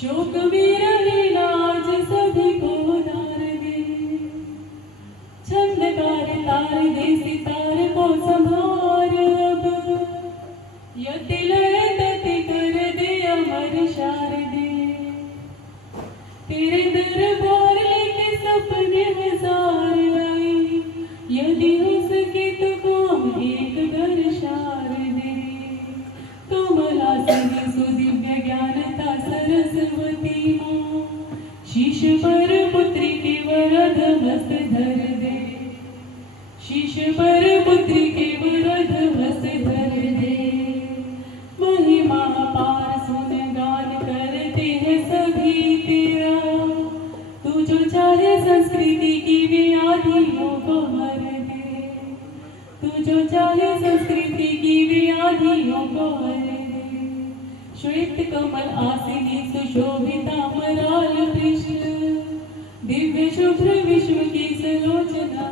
शोक विरहिला आज सभी को उधार दे छंदकार तार दे सितार को संभार अब यति लय तति कर दे अमर शारदे तेरे दरबार लेके सपने हजार आई यदि हो सके तो काम एक दर्शार दे कमला सने सुदिव्य ज्ञानता सरस्वती माँ शीश पर पुत्री के वरद हस्त धर दे शीश पर पुत्री के वरद हस्त धर दे महिमा पार सुन गान करते हैं सभी तेरा तू जो चाहे संस्कृति की व्याधियों को हर दे तू जो चाहे संस्कृति की व्याधियों को हर दे श्वेत कमल आसिनी सुशोभिता मराल कृष्ण दिव्य शुभ्र विश्व की सलोचना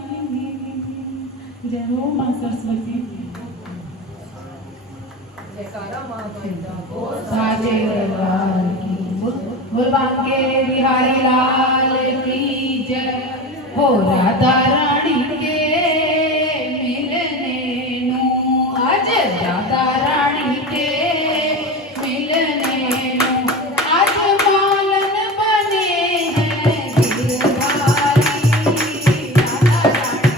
जय हो मां सरस्वती साचे दरबार की बोल बांके बिहारी लाल की जय हो राधा रानी के मिलने नु आज राधा रानी के मिलने नु आज मालन बने हैं गिरधारी राधा रानी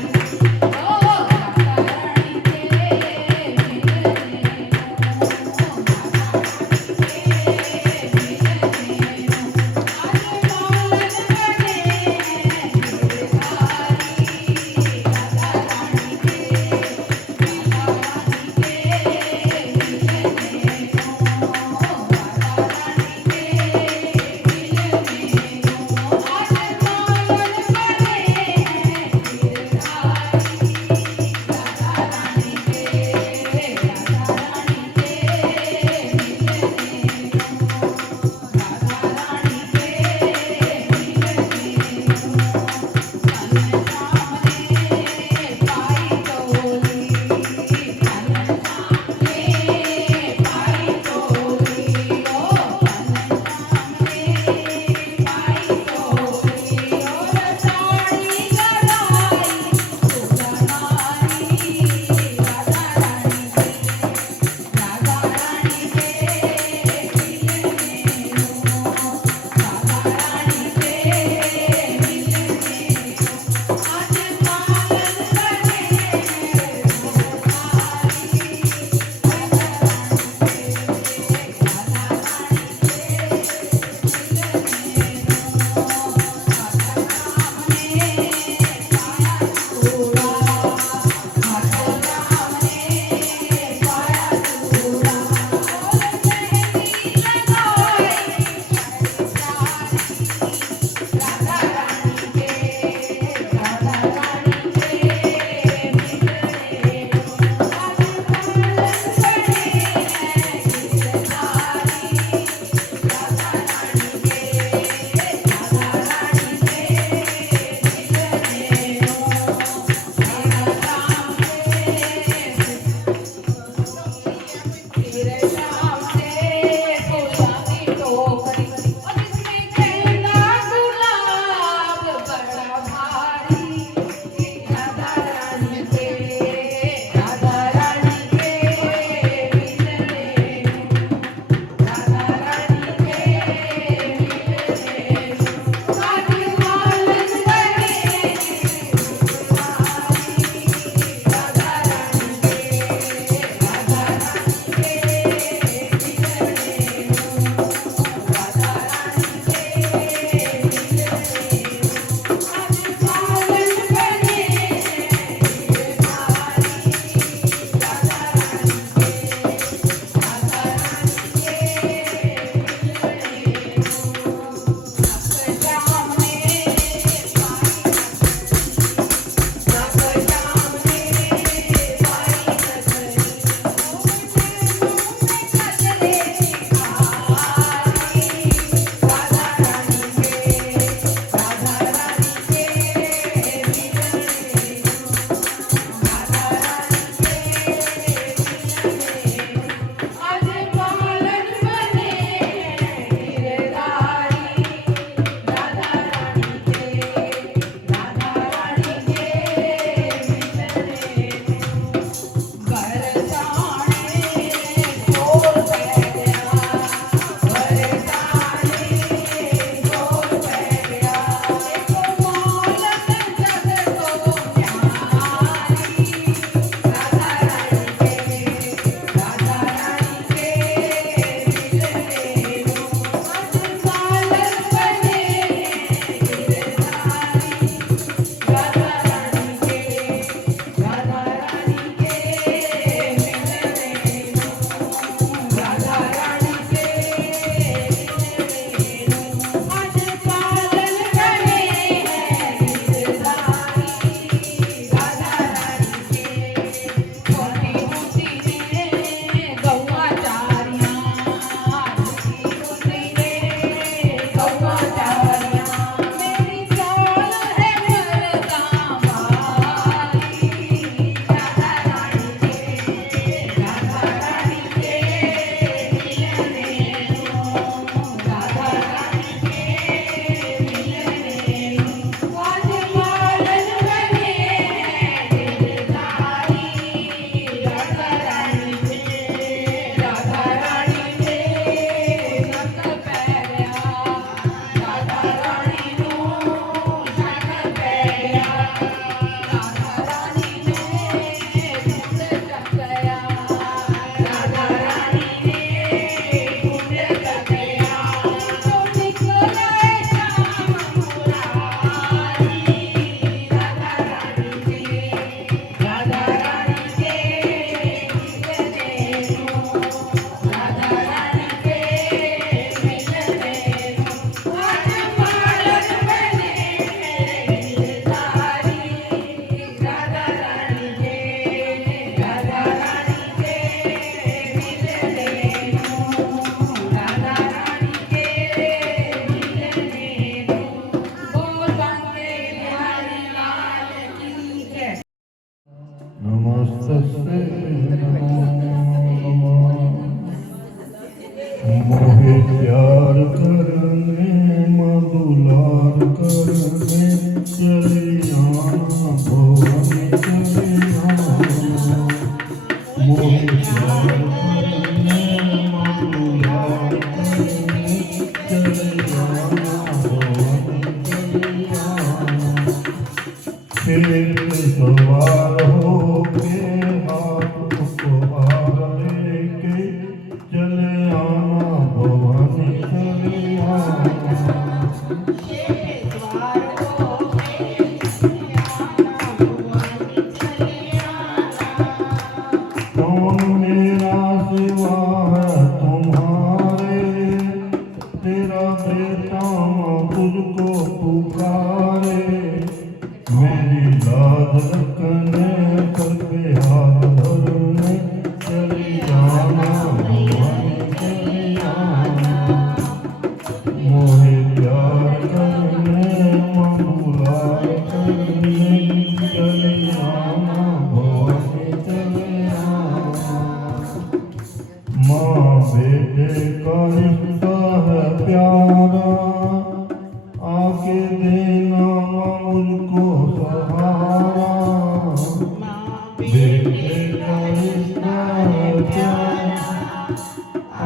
ओ राधा रानी के मिलने आज मालन बने हैं गिरधारी नमस्तस्ते नमो नमः। मोहे प्यार करने मधुलार करने चले आना भवानी चले आना। मोहे प्यार करने मधुलार करने चले आना भवानी चले आना। शेर पे सवार होके हाथ उपहार लेके चले आना भवानी चले आना। कौन मेरा सिवा है तुम्हारे, तेरा बेटा तुझको पुकारे। मेरी लाज रखने सर पे हाथ धरने चले आना भवानी चले आना। मोहे प्यार करने मधुलार करने चले आना भवानी चले आना। माँ बेटे का रिश्ता है प्यारा, आके देना मुझको सहारा। बेटे का रिश्ता है प्यारा,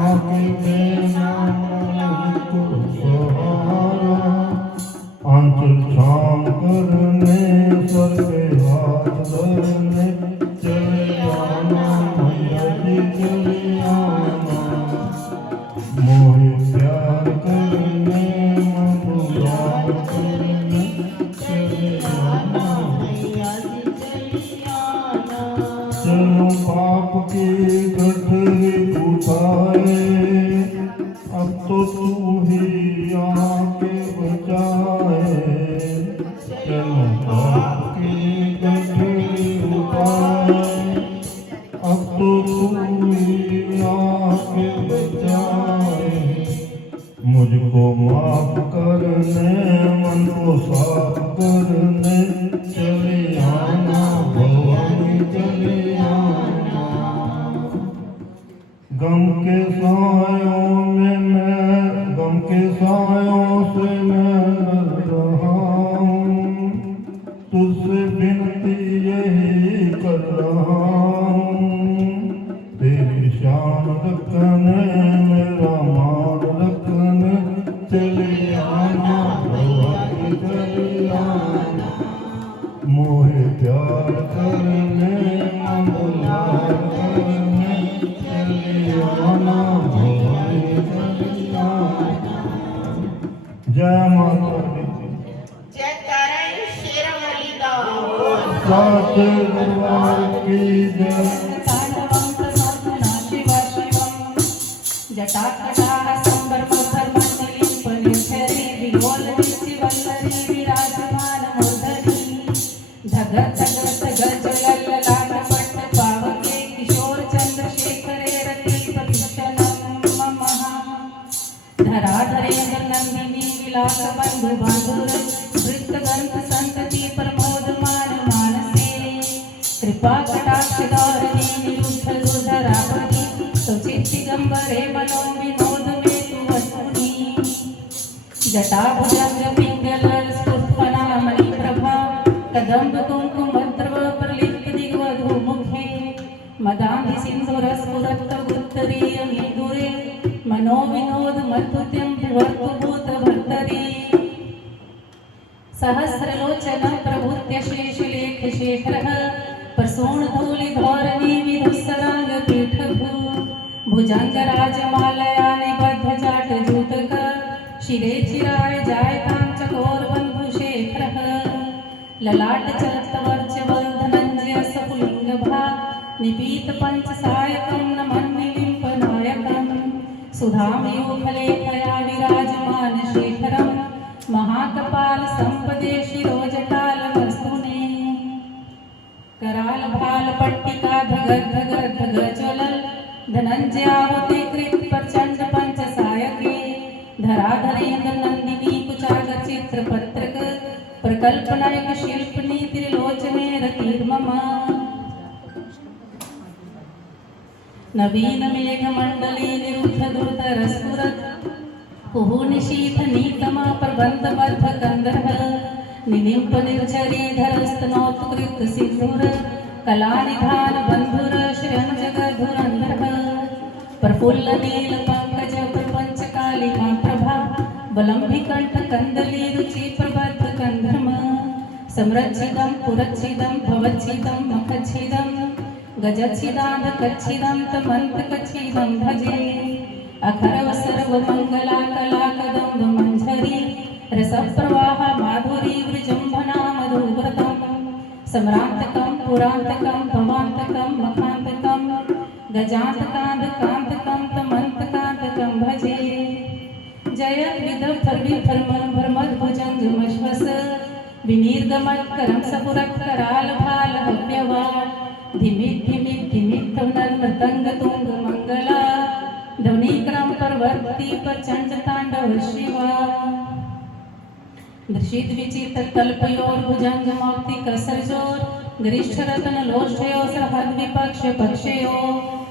आके देना मुझको सहारा। आंचल छाम करने सर पे हाथ धरने चले आना मैया जी चले आना। मोहे प्यार करने मधुलार करने चले आना मैया जी चले आना। चलो पाप की गठरी उठाए, अब तो तू ही आके बचाए। चलो पाप की गठरी उठाए, अब तो तू ही आके बचाए। मुझको माफ करने मन को साफ करने चले आना भवानी चले आना। गम के सायों में मैं गम के सायों से मैं लड़ रहा हूँ, तुझसे विनती यही कर रहा हूँ। तेरी शान रखने मेरा मान रखने चले आना भवानी चले आना। मोहे प्यार करने मधुलार करने चले आना भवानी चले आना। जय माता दी। साचे दरबार की जय। जटाकटाह संभ्रमधर्मण्डलीं परिहरी विलोलनीचि वल्लरी विराजमान मूर्धनि। धग धग धग ज्वलल्ललाट पट्ट पावके किशोर चंद्रशेखरे रतिप्रतिशनं ममः। धराधरेन्द्र नन्दिनी विलास बंधु बांधुर वृत्त ग्रंथ संतति प्रमोदमान मानसे। कृपा कटाक्ष गौरवी निरुद्ध दुर्धरापति सुचित्तिगंबरे मनो विनोद में तु वसुनी। जटाभुजंग पिंगल स्फुटफलामणि प्रभा कदम्ब कुंकुमद्रव प्रलिप्त दिग्वधू मुखे। मदांधि सिंधुरस्फुरत्त उत्तरीय मीदुरे मनो विनोद मत्तुत्यं विवर्तभूत भर्तरी। सहस्रलोचन प्रभुत्य शेषलेख शेखरः प्रसूनधूलिधौरणी विधुस्सरांग पीठभू। भुजंगराजमालया निबद्ध जाटजूतक शिरे चिराय जायतां चकोरबन्धुशेखरः। ललाट चलत्वर्चवल्धनञ्जय सपुलिङ्गभा निपीत पंचसायकं नमन्निलिम्पनायकं। सुधामयूखलेखया विराजमान शेखरं महाकपाल संपदे शिरोजटालमस्तुने। कराल भाल पट्टिका धगध धगध धग ज्वलल धनंजयाहुति कृत प्रचंड पंचसायके। धराधरेन्द्र नंदिनी कुचाग चित्र पत्रक प्रकल्पनायक शिल्पनी त्रिलोचने रतिर्मम। नवीन मेघमण्डले निरुद्धदुर्धरस्फुरत् कुहूनिशीथ नीतमा प्रबन्धमर्थ गन्धर्व निनिम्प निर्झरीधरस्तनोत्कृत सिन्धुर कलानिधान बन्धुर शयन जगधुरन्धर्व प्रफुल्ल नील पंकज प्रपंच कालिका प्रभा बलम्भिकण्ठ कन्दली रुचि प्रबद्ध गन्धर्म संरक्षितं पुरक्षितं भवच्छिदं मखच्छिदं गजच्छिदान्धकच्छिदं तमन्तकच्छिदं भजे अखरव सर्वमङ्गला कलाकदम्ब मञ्झरी रसप्रवाह माधुरी विजृम्भणा मधुव्रतं सम्रान्तकं पुरान्तकं भवान्तकं मखान्तकं गजान्तकान्धकान्तकं तमन्तकान्तकं भजे जयत् विदर्भर्विभर्मद्भुजङ्गमश्वस विनिर्गमत्करं सपुरत्करालभालहव्यवान् धिमित् धिमित् धिमित् नर्मतङ्गतुङ्गमङ्गला ध्वनिक्रम पर्वती प्रचंड तांडव शिवा दृशित विचित्र कल्पयोर भुजंग मौक्ति कसरजोर गरिष्ठ रत्न लोष्ठयो सरहद विपक्ष पक्षयो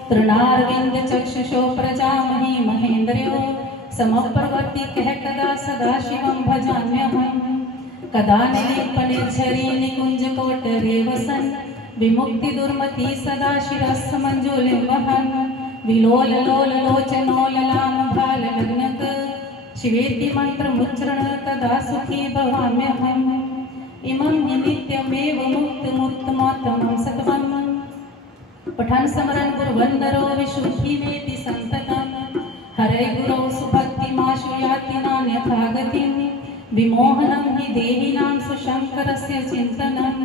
तृणारविंद चक्षुषो प्रजामहि महेन्द्रयो समपर्वती कह कदा सदा शिवं भजाम्यहम् कदा निलिपनिर्झरी निकुंज कोटरे वसन् विमुक्ति दुर्मति सदा शिरस्थ मंजुलिं वहन् विलोल लोल लोचनोललाम भाल लग्नक शिवेति मंत्रमुच्चरण तदा सुखी भवाम्यहम् इमं हि नित्यमेव मुक्तमुत्तमोत्तमं सत्वम् पठन् स्मरन् कुर्वन् नरो विशुद्धिमेति सन्ततम् हरे गुरौ सुभक्तिमाशु याति नान्यथा गतिम् विमोहनं हि देहिनां सुशङ्करस्य चिन्तनं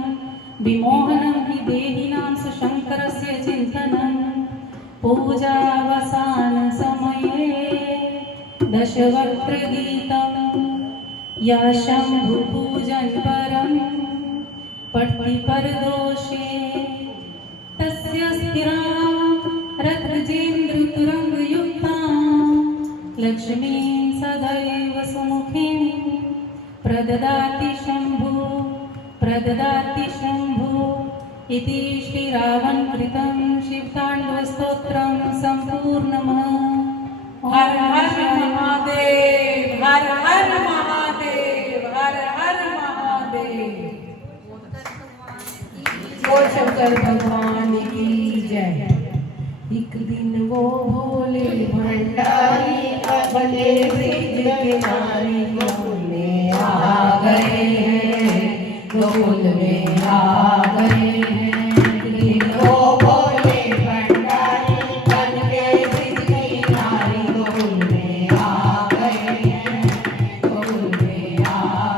विमोहनं हि देहिनां सुशङ्करस्य चिन्तनं पूजावसान समये दशवक्त्रगीतं या शम्भु पूजन परं पठति परदोषे तस्य स्थिरां रत्नजेन्द्रतुरङ्गयुक्तां लक्ष्मीं सदैव सुमुखीं प्रददाति शम्भु इति श्रीरावणकृतं शिवताण्डवस्तोत्रं सम्पूर्णम् हर हर महादेव हर हर महादेव हर हर महादेव बोल शंकर भगवान की जय। एक दिन वो भोले भंडारी अपने ब्रिज किनारे गोकुल में आ गए हैं गोकुल में आ गए हैं। वो भोले भंडारी बन के ब्रिज किनारे गोकुल में आ गए हैं गोकुल में आ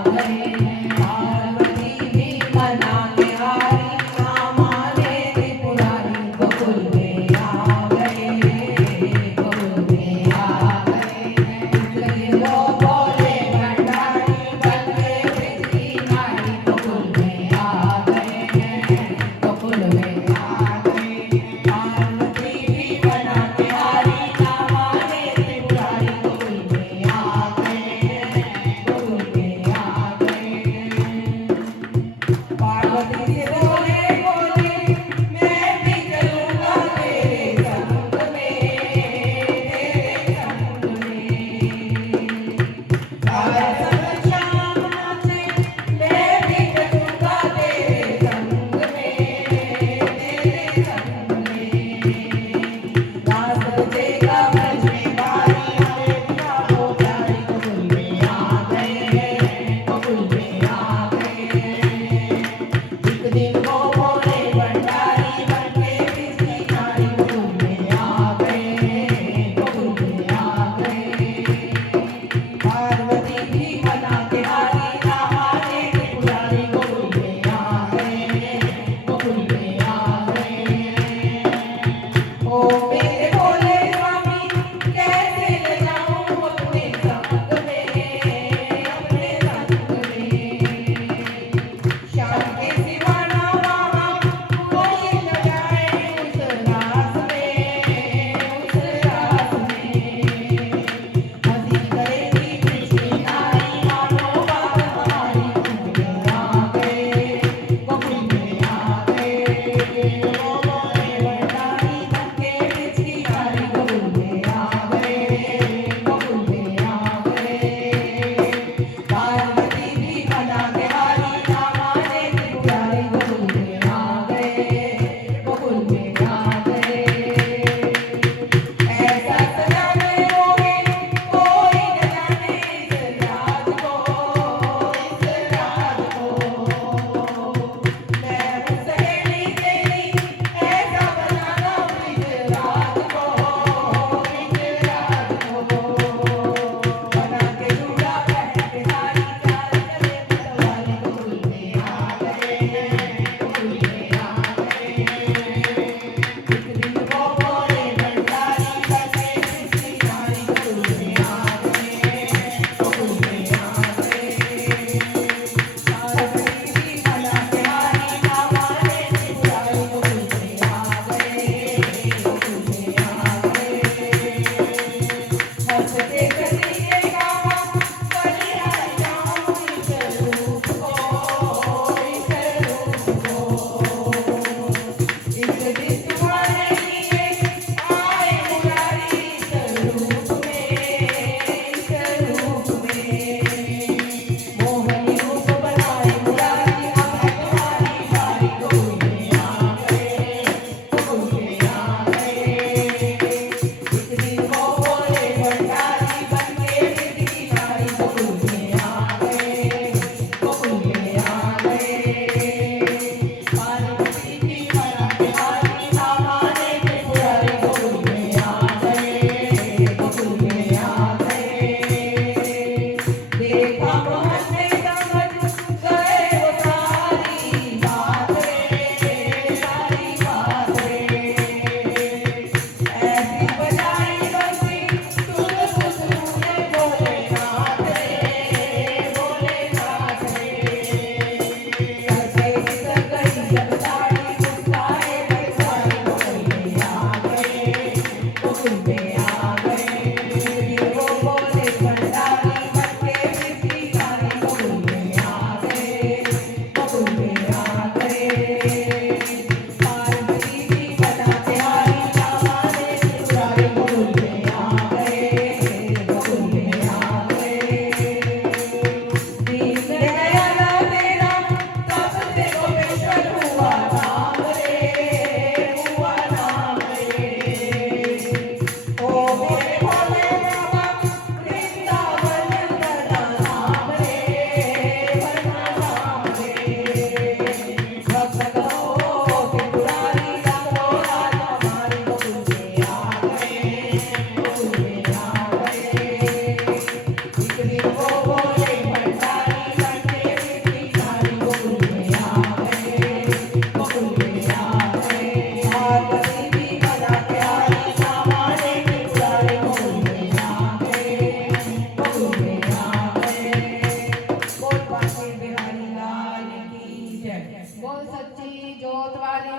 गए हैं। पार्वती भी मना के हारी मामाने त्रिपुरारी गोकुल में आ गए हैं गोकुल में आ गए हैं। वो भोले भंडारी बन के ब्रिज किनारे गोकुल में आ गए हैं।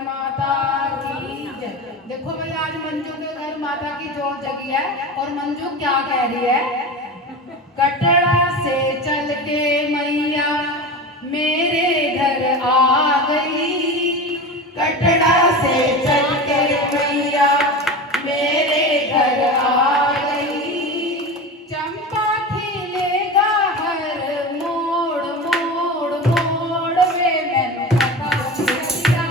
माता की जय। देखो भाई आज मंजू के घर माता की जोत जगी है और मंजू क्या कह रही है? कटरा से चल के मैया मेरे घर आ गई, कटरा से चल के मैया मेरे घर आ गई। चंपा खिलेगा हर मोड़ मोड़ मोड़ वे मैनू पता चलिया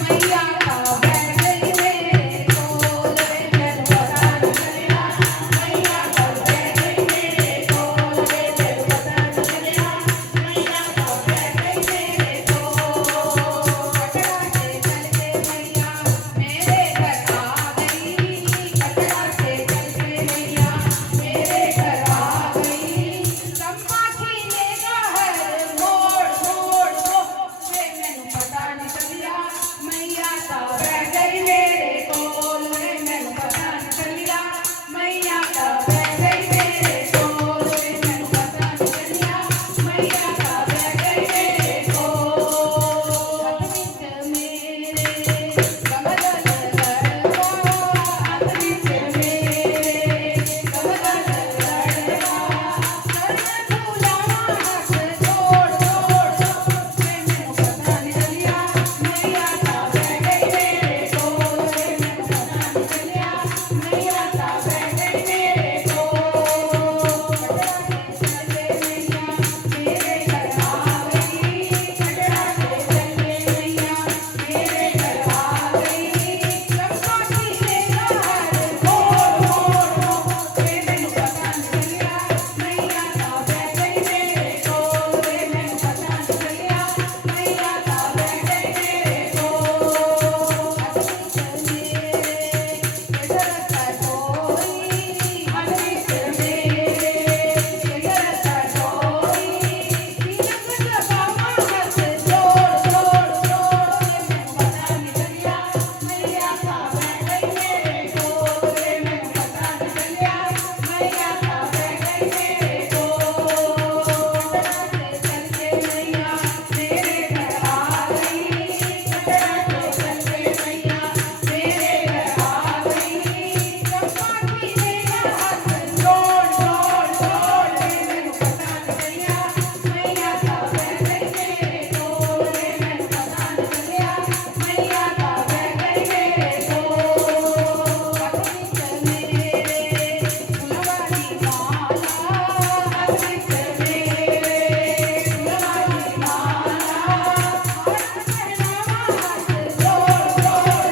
मैया का बैठ गई मेरे कोल वे मैनू पता चलिया मैया का बैठ गई मेरे कोल वे मैनू पता चलिया मैया का बैठ गई मेरे कोल। कटरा से चल के मैया मेरे घर आ गई, कटरा से चल के मैया मेरे घर आ गई। चंपा खिलेगा हर मोड़ मोड़ वे मैनू पता नहीं चलिया मैया का बैठ गई मेरे कोल वे मैनू पता नहीं चलिया मैया का बैठ गई मेरे कोल वे मैनू पता नहीं चलिया मैया का बैठ गई मेरे कोल। हथ विच मेरे कमल लड़वा, हथ विच मेरे कमल लड़वा, कर्ण फूलावा हथ जोड़ जोड़ वे मैनू पता नहीं चलिया मैया का बैठ गई मेरे कोल वे मैनू पता नहीं चलिया मैया का बैठ गई मेरे कोल। कटरा से चल के मैया मेरे घर आ गई, कटरा से चल के मैया मेरे घर आ गई। चंपा खिलेगा हर मोड़ मोड़ वे मैनू पता नहीं चलिया मैया का बैठ गई मेरे कोल वे मैनू पता नहीं चलिया मैया का बैठ गई मेरे कोल। हथ विच मेरे केसर कटोरी, हथ विच मेरे केसर कटोरी, तिलक लगावा हथ जोड़ जोड़ जोड़ वे मैनू पता नहीं चलिया मैया का बैठ गई मेरे कोल वे मैनू पता नहीं चलिया मैया का बैठ गई मेरे कोल। कटरा से चल के मैया मेरे घर आ गई, कटरा से चल के मैया मेरे घर आ गई। चंपा खिलेगा हथ जोड़ जोड़ जोड़ वे मैनू पता नहीं चलिया मैया का बैठ गई मेरे कोल वे मैनू पता नहीं चलिया मैया का बैठ गई मेरे कोल। हथ विच मेरे फुलवारी माला, हथ विच मेरे फुलवारी माला, हाथ पहनावा हथ जोड़ जोड़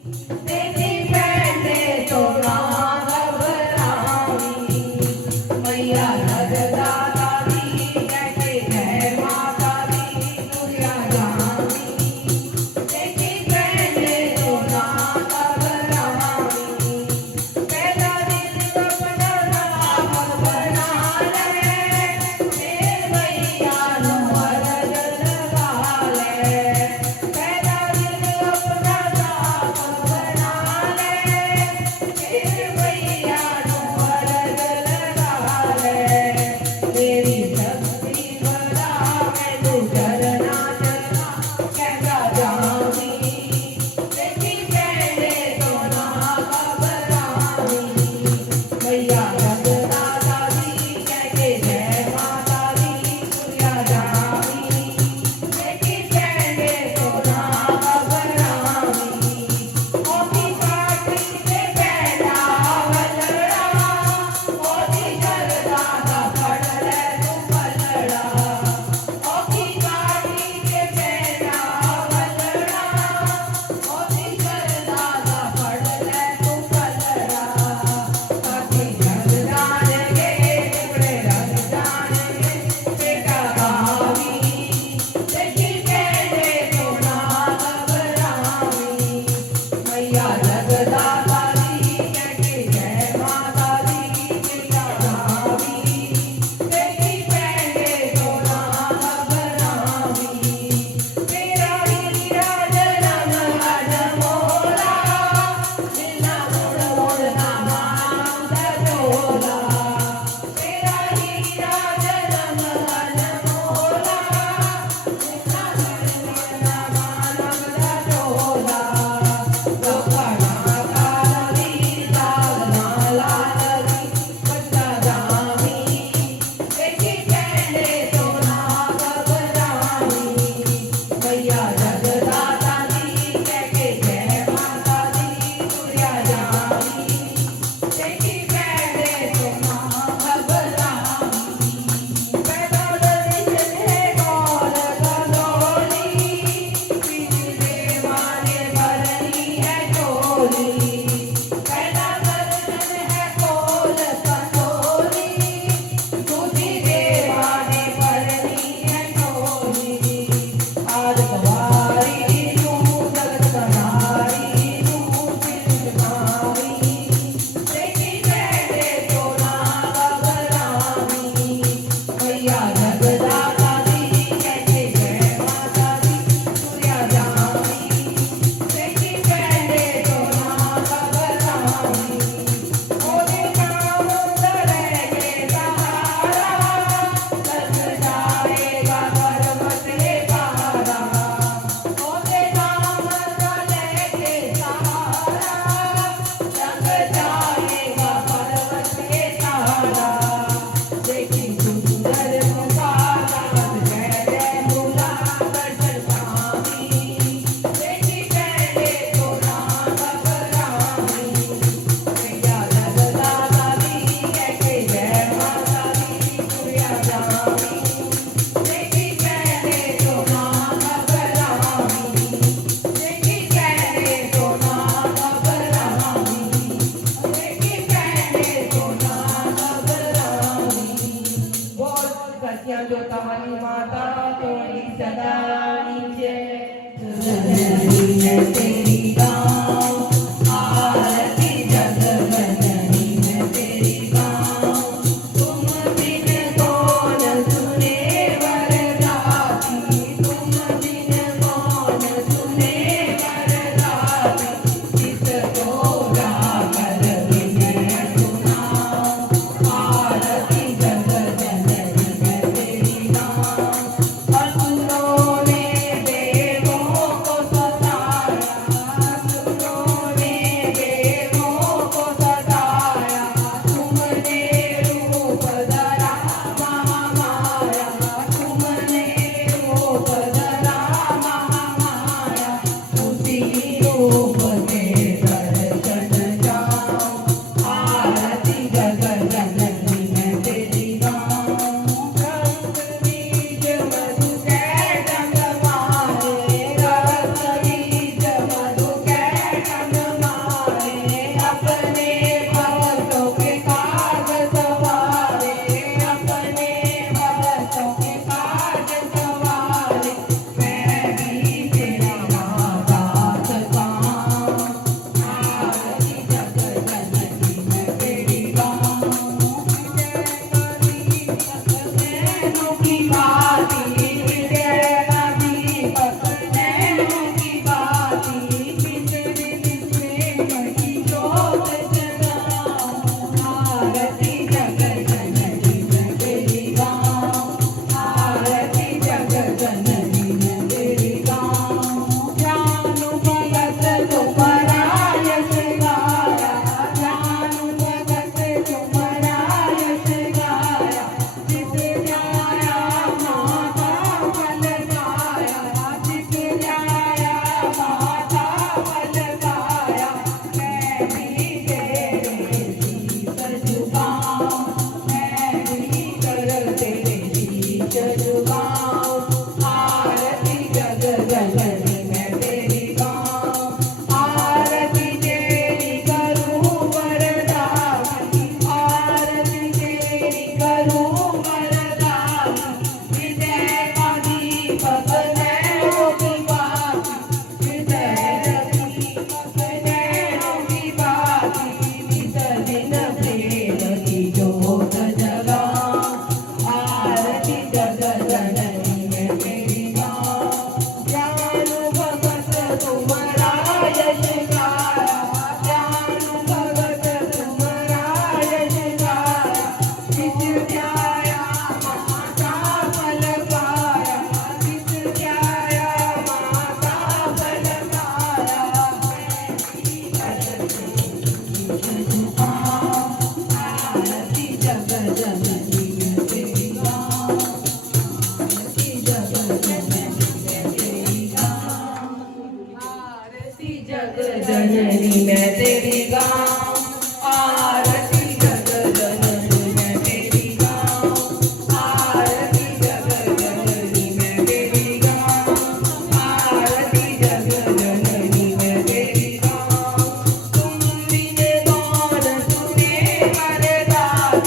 तेरी पहले तो ना घबरावी मैया जगदाता दी कहके जय माता दी दुनिया जानी तेरी पहले तो ना घबरावी पहला दिन अपना नाम बना ले फिर मैया नु अरज लगा ले पहला दिन अपना नाम बना ले फिर मैया नु अरज लगा ले तेरी शक्ति बड़ा मैं तू चलना चलना कहता जावी तेरी पहले तो ना घबरावी मैया जगदाता दी कहके जय माता दी दुनिया जानी तेरी पहले तो ना घबरावी ओदी काटी ते पहला वलड़ा ओदी जगदाता फड़ ले तू पलड़ा ओदी काटी ते पहला वलड़ा ओदी जगदाता फड़ ले तू पलड़ा काटी जग जानेंगे टुकड़े रंग जानेंगे बेटा भावी तेरी पहले तो ना घबरावी मैया जगदाता दी कहके जय माता दी बेटा भावी तेरी पहले तो ना घबरावी तेरा हीरा जन्म अनमोला जिन्ना मुड़ मुड़ ना मांग डोला तेरा हीरा जन्म अनमोला जिन्ना मुड़ मुड़ ना मांग डोला लोका जग जननी मैं तेरी गाऊं, आरती जग जननी मैं तेरी गाऊं, आरती जग जननी मैं तेरी गाऊं, आरती जग जननी मैं तेरी गाऊं। तुम बिने कौन सुने वरदान,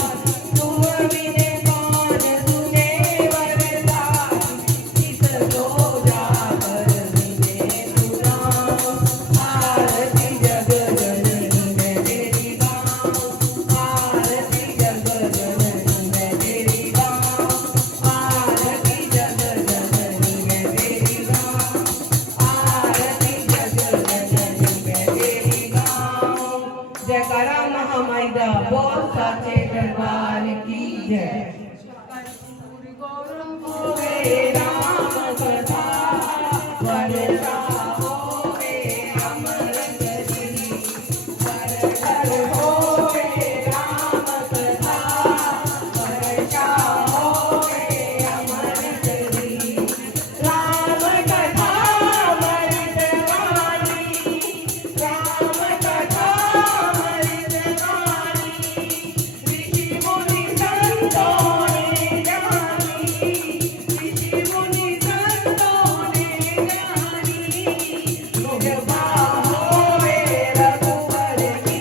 तुम बिने कौन सुने वरदान, किसको जाकर मिले पुराण, आरती जग जननी मैं तेरी गाऊं, आरती जग जननी मैं तेरी गाऊं, आरती जग जननी मैं तेरी गाऊं, आरती जग जननी मैं तेरी गाऊं। जयकारा महामाई दा बोल साचे दरबार की जय। होवे राम कथा वर्षा होवे अमृत की, वर्षा होवे राम कथा वर्षा होवे अमृत की। राम कथा अमृत वाणी, राम कथा अमृत वाणी, ऋषि मुनि संतों ने जानी, ऋषि मुनि संतों ने जानी। कृपा होवे रघुवर की,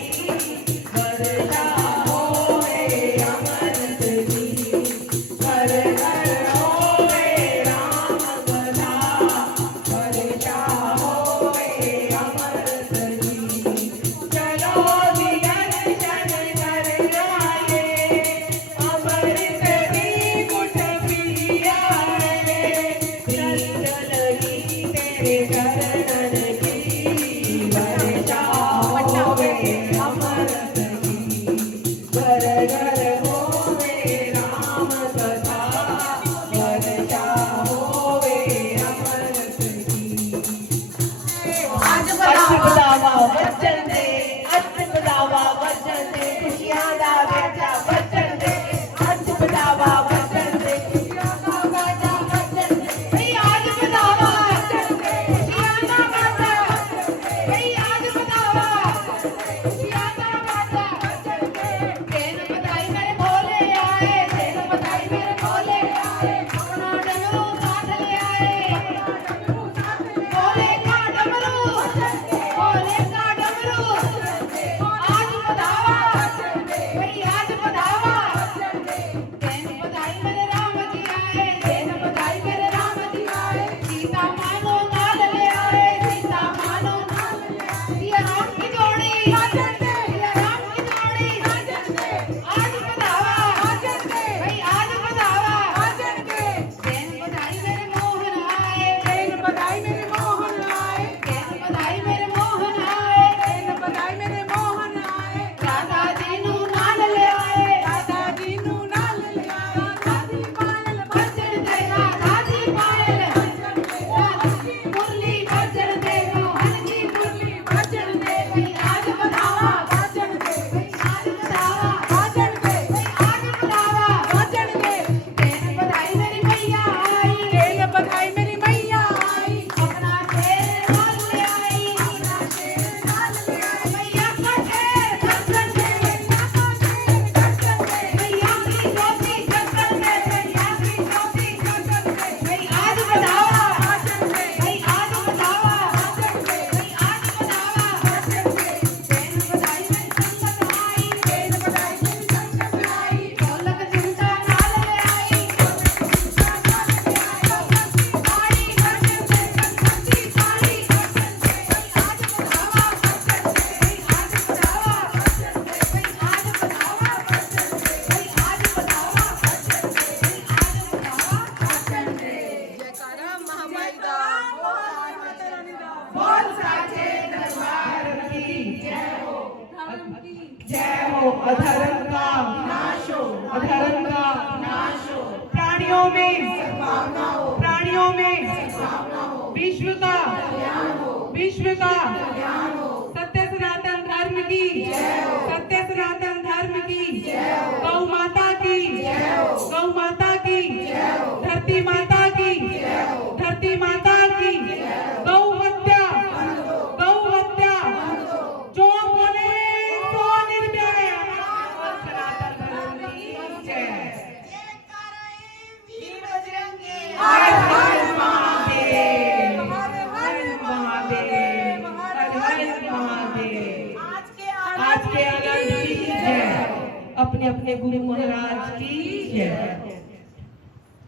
वर्षा होवे अमृत की, घर घर होवे राम कथा वर्षा होवे अमृत की। चलो जी दर्शन कर आए, अमृत की कुट पियाए, चलनी तेरे चरणन की, वर्षा होवे अमृत की, घर घर होवे राम कथा वर्षा होवे अमृत की। ਅੱਜ ਬੁਲਾਵਾ ਵਚਨ ਦੇ, ਅੱਜ ਬੁਲਾਵਾ ਵਚਨ ਦੇ, ਖੁਸ਼ੀਆਂ ਦਾ ਵੇਚਾ ਵਚਨ ਦੇ, ਅੱਜ ਬੁਲਾਵਾ ਵਚਨ ਦੇ, ਖੁਸ਼ੀਆਂ ਦਾ ਵੇਚਾ ਵਚਨ ਦੇ, ਭਈ ਅੱਜ ਬਤਾਵਾ ਖੁਸ਼ੀਆਂ ਦਾ ਵਾਦਾ, ਭਈ ਅੱਜ ਬਤਾਵਾ ਖੁਸ਼ੀਆਂ ਦਾ ਵਾਦਾ। ਤੈਨ ਬਤਾਈ ਮੇਰੇ ਭੋਲੇ ਆਏ, ਤੈਨ ਬਤਾਈ ਮੇਰੇ ਭੋਲੇ ਆਏ, ਆਪਣਾ ਡਮਰੂ ਸਾਥ ਲਿਆਏ, ਭੋਲੇ ਕਾ ਡਮਰੂ, ਭੋਲੇ ਕਾ ਡਮਰੂ। आज बधावा भई आज बधावा। तैन बधाई मेरे राम जी आए, तैन बधाई मेरे राम जी आए, सीता मानो नाल ले आए, सीता मानो नाल ले आए, सिया राम की जोड़ी, सिया राम की जोड़ी। आज बधावा भई आज बधावा। तैन बधाई मेरे मोहन आए, तैन बधाई मेरे मोहन आए, तैन बधाई मेरे मोहन आए, तैन बधाई मेरे मोहन आए। राधा जी नू नाल ले आए, राधा जी नू नाल ले आए, राधी पायल बजन दे, राधा जी पायल हलकी मुरली बजन दे, हलकी मुरली बजन दे। भई आज बधावा बजन दे, भई आज बधावा बजन दे, भई आज बधावा बजन दे। तैन बधाई मेरी मैया आई, तैन बधाई मेरी मैया आई, अपना शेर नाल ले आई, अपना शेर नाल ले आई। मैया का शेर दर्शन दे, मैया का शेर दर्शन दे, मैया की ज्योति दर्शन दे, मैया की ज्योति दर्शन दे। भई आज बधावा बजन दे, भई आज बधावा बजन दे, भई आज बधावा बजन दे। तैन बधाई मेरी संगत आई, तैन बधाई मेरी संगत आई, ढोलक चिमटा नाल ले आई, ढोलक चिमटा नाल ले आई, कंठी ताड़ी बजन दे, कंठी ताड़ी बजन दे। भई आज बधावा बजन दे, भई आज बधावा बजन दे, भई आज बधावा बजन दे, भई आज बधावा बजन दे, भई आज बधावा बजन दे। जयकारा महामाई दा बोल साचे दरबार की जय हो। जय हो। अधर्म का नाश हो, अधर्म का नाश हो, प्राणियों में सद्भावना हो, प्राणियों में सद्भावना हो, विश्व का कल्याण हो, विश्व का कल्याण हो। सत्य सनातन धर्म की जय हो, सत्य सनातन धर्म की जय हो, गौ माता की जय हो, गौ माता की जय हो, धरती माता की जय हो, धरती माता की जय हो। गौ हत्या हर महादेव। आज के आनंद की जय। अपने अपने गुरु महाराज की जय।